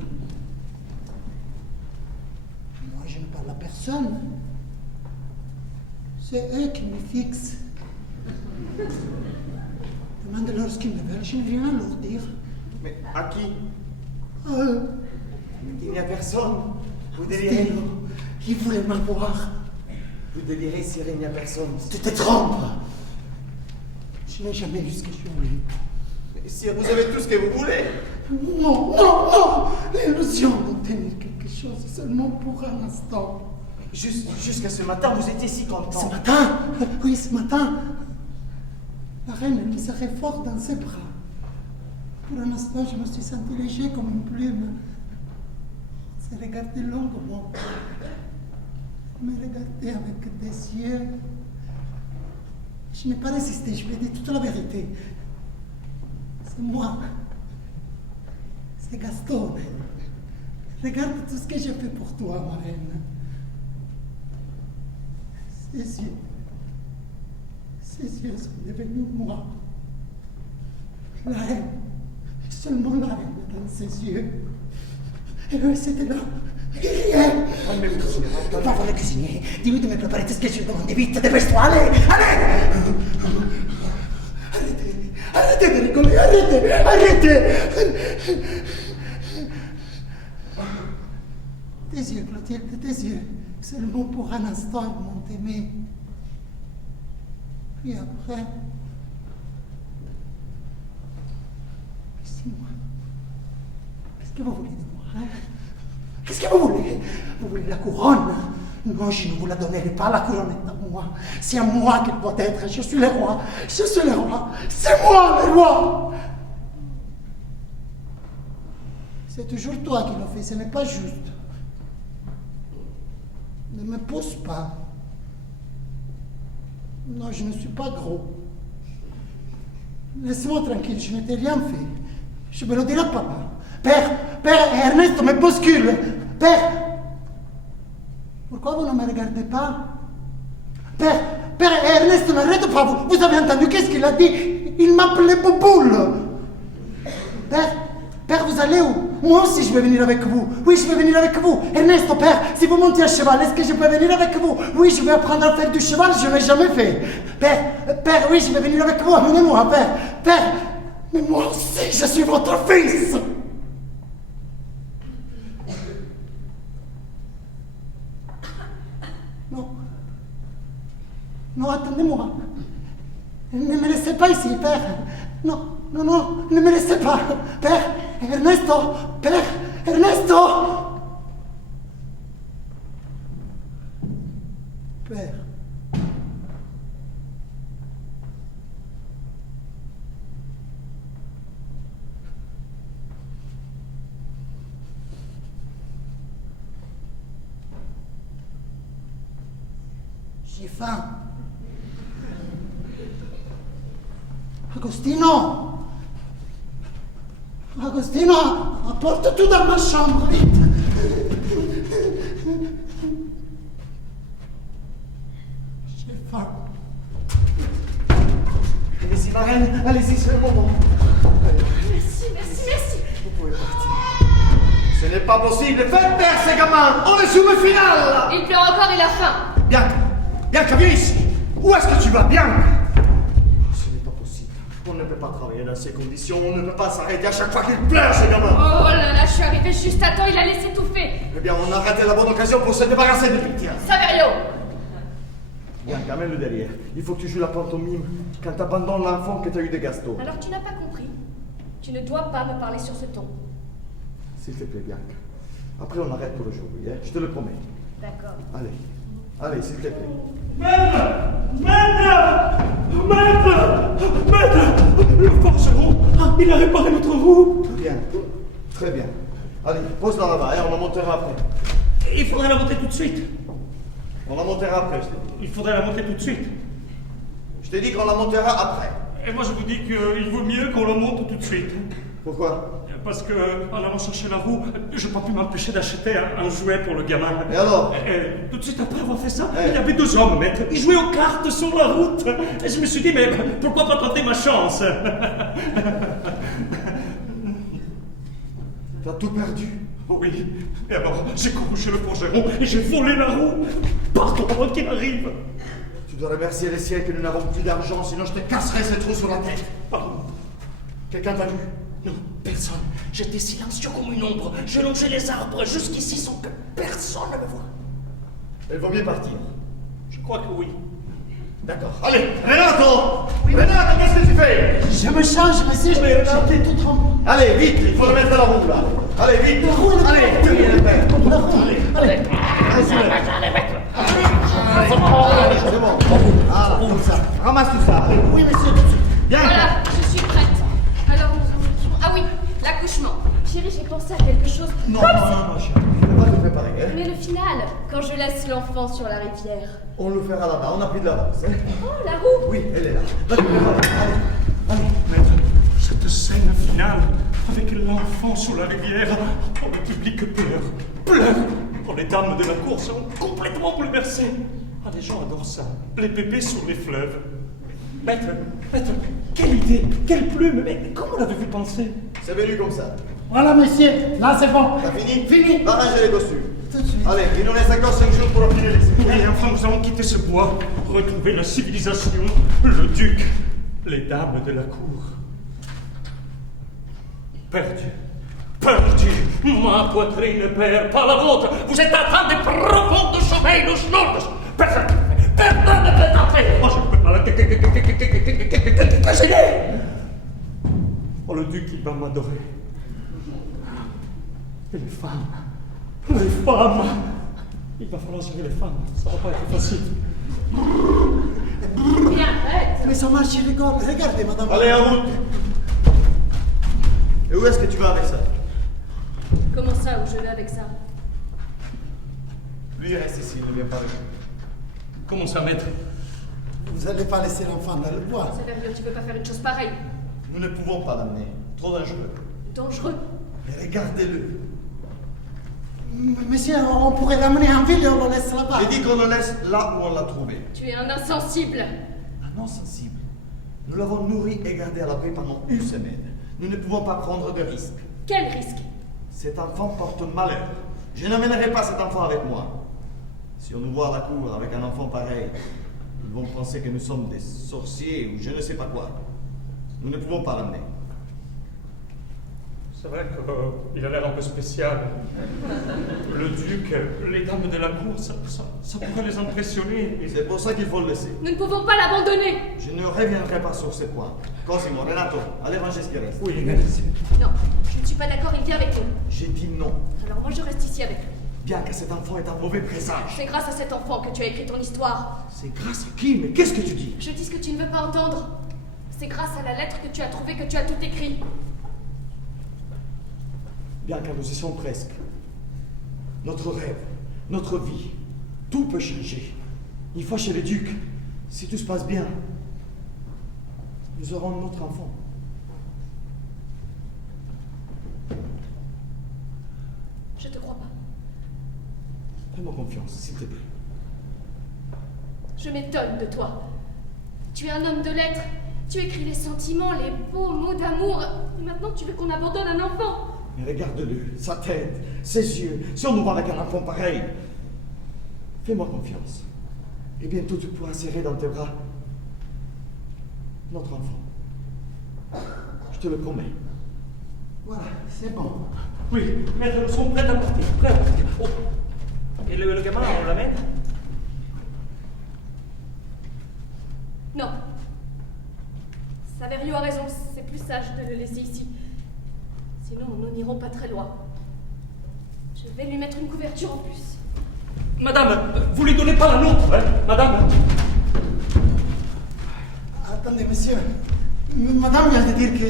Moi, je ne parle à personne. C'est eux qui me fixent. Demandez-leur ce qu'ils me veulent, je n'ai rien à leur dire. Mais à qui? À eux. Il n'y a personne. Vous délirez. Stélo, ils voulaient m'avoir. Vous délirez, sire, il n'y a personne. Tu te trompes. Je n'ai jamais eu ce que je voulais. Mais sire, vous avez tout ce que vous voulez. Non, non, non. L'illusion d'obtenir quelque chose seulement pour un instant. Jusqu'à ce matin, vous étiez si content. Ce matin, oui, ce matin, la reine me serrait fort dans ses bras. Pour un instant, je me suis senti léger comme une plume. Elle s'est regardée longuement. Elle me regardait avec des yeux. Je n'ai pas résisté, je lui ai dit toute la vérité. C'est moi. C'est Gaston. Regarde tout ce que j'ai fait pour toi, ma reine. Ses yeux sont devenus moi. La haine, seulement la haine dans ses yeux. Et eux, c'était là. Ils riaient. Calmez-vous, sire. Va voir le cuisinier. Dis-lui de me préparer tout ce que je lui demande. Vite, dépêche-toi, allez, allez. Arrêtez de rigoler, arrêtez. Tes yeux, Clotilde, tes yeux. Seulement pour un instant, ils m'ont aimé. Puis après... C'est moi. Qu'est-ce que vous voulez de moi, hein? Qu'est-ce que vous voulez? Vous voulez la couronne? Non, je ne vous la donnerai pas, la couronne est à moi. C'est à moi qu'elle doit être. Je suis le roi. Je suis le roi. C'est moi le roi. C'est toujours toi qui le fais, ce n'est pas juste. Ne me pousse pas. Non, je ne suis pas gros. Laisse-moi tranquille, je ne t'ai rien fait. Je me le dirai à papa. Père, Père, Ernesto me bouscule. Père, pourquoi vous ne me regardez pas? Père, Ernesto, n'arrête pas, vous avez entendu qu'est-ce qu'il a dit? Il m'appelait Bouboule. Père, vous allez où? Moi aussi, je vais venir avec vous. Oui, je vais venir avec vous. Ernesto, père, si vous montez à cheval, est-ce que je peux venir avec vous? Oui, je vais apprendre à faire du cheval, je n'ai jamais fait. Père, oui, je vais venir avec vous. Amenez-moi, Père, mais moi aussi, je suis votre fils. Non, attendez-moi. Ne me laissez pas ici, Père. Non, ne me laissez pas. Père, Ernesto, Père, Ernesto. Père. J'ai faim. Agostino, apporte tout dans ma chambre, vite. J'ai faim. Allez-y, marraine, allez-y, c'est le moment. Merci. Vous pouvez partir. Ce n'est pas possible, faites taire ces gamins, on est sous le final. Il pleure encore, il a faim. Bianca, viens ici. Où est-ce que tu vas, Bianca? Ce n'est pas possible. On ne peut pas travailler dans ces conditions. On ne peut pas s'arrêter à chaque fois qu'il pleure, ces gamins. Oh là là, je suis arrivée juste à temps, il a laissé étouffer. Eh bien, on a raté la bonne occasion pour se débarrasser de lui. Tiens. Saverio. Bianca, amène-le derrière. Il faut que tu joues la pantomime quand tu abandonnes l'enfant que tu as eu de Gaston. Alors tu n'as pas compris. Tu ne dois pas me parler sur ce ton. S'il te plaît, Bianca. Après, on arrête pour aujourd'hui, hein? Je te le promets. D'accord. Allez, s'il te plaît. Maître! Le forgeron, il a réparé notre roue. Bien, très bien. Allez, pose-la là-bas, hein? On la montera après. Il faudrait la monter tout de suite. On la montera après, je t'ai dit. Il faudrait la monter tout de suite. Je t'ai dit qu'on la montera après. Et moi, je vous dis qu'il vaut mieux qu'on la monte tout de suite. Pourquoi? Parce que, en allant chercher la roue, je n'ai pas pu m'empêcher d'acheter un jouet pour le gamin. Et alors? Et tout de suite après avoir fait ça, il y avait 2 hommes, maître. Ils jouaient aux cartes sur la route. Et je me suis dit, mais pourquoi pas tenter ma chance? T'as tout perdu. Oui. Et alors, j'ai couru chez le forgeron et j'ai volé la roue. Pardon avant qu'il arrive. Tu dois remercier les ciels que nous n'avons plus d'argent, sinon je te casserais ces trous sur la tête. Pardon. Quelqu'un t'a vu? Non, personne. J'étais silencieux comme une ombre. Je longeais les arbres jusqu'ici sans que personne ne me voie. Il vaut mieux partir. Je crois que oui. D'accord. Allez, Renato! Renato, qu'est-ce que tu fais? Je me change, monsieur, j'étais tout trempé. Allez, vite, il faut le mettre à la roue, là. Allez, vite. Allez, tenez le père. Allez, c'est bon. Voilà, comme ça. Ramasse tout ça. Allez. Oui, monsieur, tout de suite. Bien. Voilà, je suis prête. Alors nous en étions... Ah oui, l'accouchement. Chérie, j'ai pensé à quelque chose. Non, chérie. Je ne vais pas te préparer, hein. Mais le final, quand je laisse l'enfant sur la rivière. On le fera là-bas, on a pris de l'avance, hein. Oh, la roue. Oui, elle est là. Va te préparer. Allez. Maître, cette scène finale, avec l'enfant sur la rivière, oh, le public pleure. Oh, les dames de la cour sont complètement bouleversées. Ah, les gens adorent ça. Les pépés sur les fleuves. Maître, quelle idée, quelle plume, mais comment l'avez-vous pensé? C'est venu comme ça. Voilà, monsieur, là c'est bon. T'as fini? Fini. Va ranger les costumes. Tout de suite. Allez, il nous reste encore 5 jours pour obtenir les Oui, enfin, nous allons quitter ce bois, retrouver la civilisation, le duc, les dames de la cour. Perdu, ma poitrine perd pas la vôtre. Vous êtes atteint de profondes sommeils, los notes. Personne ne peut tenter. Oh, je ne peux pas la gêner. Oh, le duc, il va m'adorer. Et les femmes. Il va falloir gérer les femmes, ça va pas être facile. Bien, arrête. Mais ça marche, il rigole. Regardez, madame. Allez, en route. Et où est-ce que tu vas avec ça? Comment ça, où je vais avec ça? Lui, il reste ici, il ne vient pas avec nous. Comment ça, maître? Vous n'allez pas laisser l'enfant dans le bois. Saverio, tu peux pas faire une chose pareille. Nous ne pouvons pas l'amener. Trop dangereux. Dangereux. Et regardez-le. Monsieur, on pourrait l'amener en ville et on le laisse là-bas. J'ai dit qu'on le laisse là où on l'a trouvé. Tu es un insensible. Un insensible. Nous l'avons nourri et gardé à l'abri pendant 1 semaine. Nous ne pouvons pas prendre de risques. Quel risque? Cet enfant porte malheur. Je n'amènerai pas cet enfant avec moi. Si on nous voit à la cour avec un enfant pareil, ils vont penser que nous sommes des sorciers ou je ne sais pas quoi. Nous ne pouvons pas l'amener. C'est vrai qu'il a l'air un peu spécial. Le duc, les dames de la cour, ça pourrait les impressionner. C'est pour ça qu'il faut le laisser. Nous ne pouvons pas l'abandonner. Je ne reviendrai pas sur ce point. Cosimo, Renato, allez ranger ce qui reste. Oui, merci. Non, je ne suis pas d'accord, il vient avec nous. J'ai dit non. Alors moi je reste ici avec lui. Bien que cet enfant est un mauvais présage. C'est grâce à cet enfant que tu as écrit ton histoire. C'est grâce à qui? Mais qu'est-ce que tu dis? Je dis ce que tu ne veux pas entendre. C'est grâce à la lettre que tu as trouvée que tu as tout écrit. Bien que nous y sommes presque. Notre rêve, notre vie, tout peut changer. Une fois chez les ducs, si tout se passe bien, nous aurons notre enfant. Je te crois pas. Fais-moi confiance, s'il te plaît. Je m'étonne de toi. Tu es un homme de lettres. Tu écris les sentiments, les beaux mots d'amour. Et maintenant tu veux qu'on abandonne un enfant. Mais regarde-le, sa tête, ses yeux, si on nous voit avec un enfant pareil. Fais-moi confiance. Et bientôt tu pourras serrer dans tes bras notre enfant. Je te le promets. Voilà, c'est bon. Oui, maître, nous sommes prêts à partir. Prêts à partir. Oh. Et le gamin, on l'amène? Non. Saverio a raison, c'est plus sage de le laisser ici. Sinon, nous n'irons pas très loin. Je vais lui mettre une couverture en plus. Madame, vous lui donnez pas la nôtre, hein, madame? Attendez, monsieur. Madame vient de dire que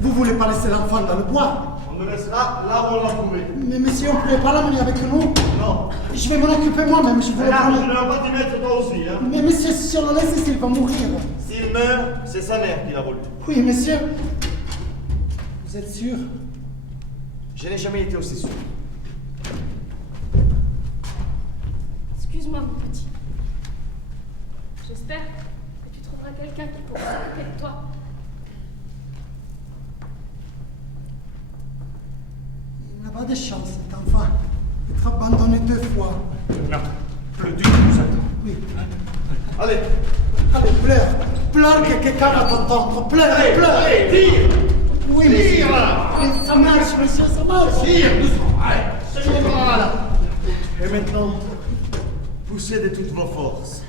vous voulez pas laisser l'enfant dans le bois. On le laissera là où on l'a trouvé. Mais monsieur, on ne pouvait pas l'amener avec nous. Non. Je vais m'en occuper moi-même, je vous le Regarde, je promets. ne vais pas t'y mettre toi aussi, hein. Mais monsieur, si on le laisse ici, il va mourir. S'il meurt, c'est sa mère qui l'a volé. Oui, monsieur. Vous êtes sûr? Je n'ai jamais été aussi sûr. Excuse-moi, mon petit. J'espère que tu trouveras quelqu'un qui pourra s'occuper de toi. Il n'a pas de chance, cet enfant. Être abandonné 2 fois. Non, le duc nous attend. Oui. Allez, Allez, pleure. Pleure que quelqu'un va t'entendre. Pleure, pleure. allez, tire. Oui, monsieur. Tire, là. Oui, ça marche, monsieur, ça marche. Tire, doucement, allez. Voilà. Et maintenant, poussez de toutes vos forces.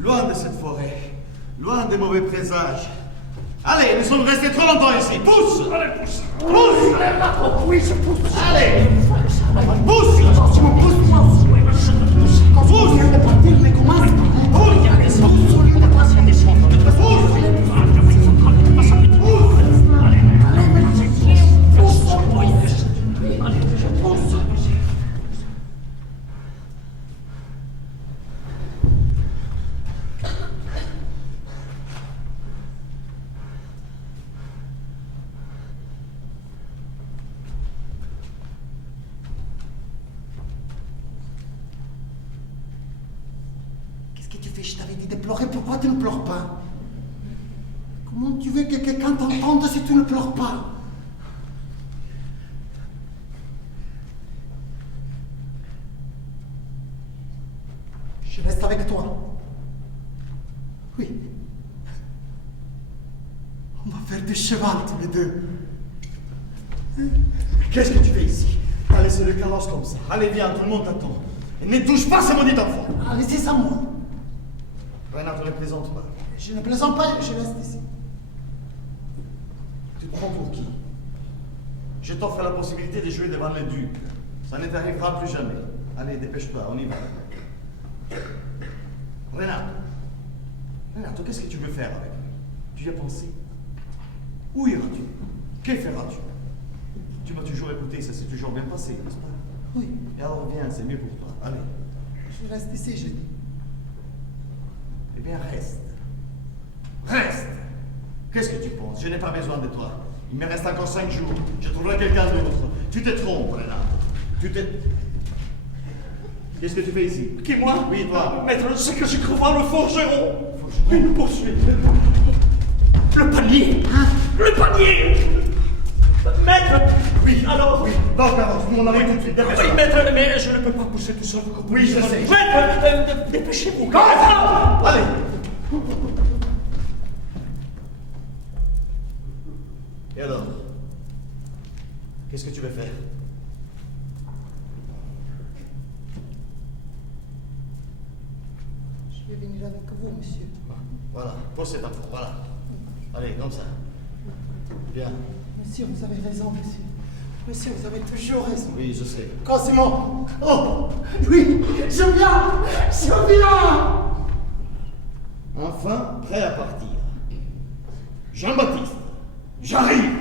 Loin de cette forêt. Loin des mauvais présages. Allez, nous sommes restés trop longtemps ici. Pousse. Allez, pousse. Pousse. Oui, je pousse. Allez. Pousse. Tu me pousses, moi. Quand on vient de partir, mais comment Qu'est-ce que tu fais? Je t'avais dit de pleurer, pourquoi tu ne pleures pas? Comment tu veux que quelqu'un t'entende si tu ne pleures pas? Je reste avec toi. Oui. On va faire du cheval tous les deux. Qu'est-ce que tu fais ici? T'as laissé le carrosse comme ça. Allez, viens, tout le monde t'attend. Et ne touche pas ce maudit enfant. Allez-y sans moi. Renato, ne plaisante pas. Je ne plaisante pas, je reste ici. Tu te prends pour qui? Je t'offre la possibilité de jouer devant le duc. Ça ne t'arrivera plus jamais. Allez, dépêche-toi, on y va. Renato. Renato, qu'est-ce que tu veux faire avec lui? Tu y as pensé? Où iras-tu? Que feras-tu? Tu m'as toujours écouté, ça s'est toujours bien passé, n'est-ce pas? Oui, Et alors viens, c'est mieux pour toi. Allez. je reste ici, je dis. Eh bien, reste. Reste. Qu'est-ce que tu penses? Je n'ai pas besoin de toi. Il me reste encore 5 jours. Je trouverai quelqu'un d'autre. Tu te trompes, là. Tu te... Qu'est-ce que tu fais ici? Qui, moi? Oui, toi. Maître, c'est que j'ai cru voir le forgeron. Il me poursuit. Le panier. Hein? Le panier. Maître. Oui, Alors. Oui, donc avance, nous on arrive tout de suite. Oui, maître, mais je ne peux pas pousser tout seul. Oui, je sais. Maître, dépêchez-vous. Allez. Et alors? Qu'est-ce que tu veux faire? Je vais venir avec vous, monsieur. Voilà, pose cette info, voilà. Allez, comme ça. Bien. Monsieur, vous avez raison, monsieur. Monsieur, vous avez toujours raison. Oui, je sais. Cosimo! Oh! Oui! Je viens! Je viens! Enfin, prêt à partir. Jean-Baptiste, j'arrive!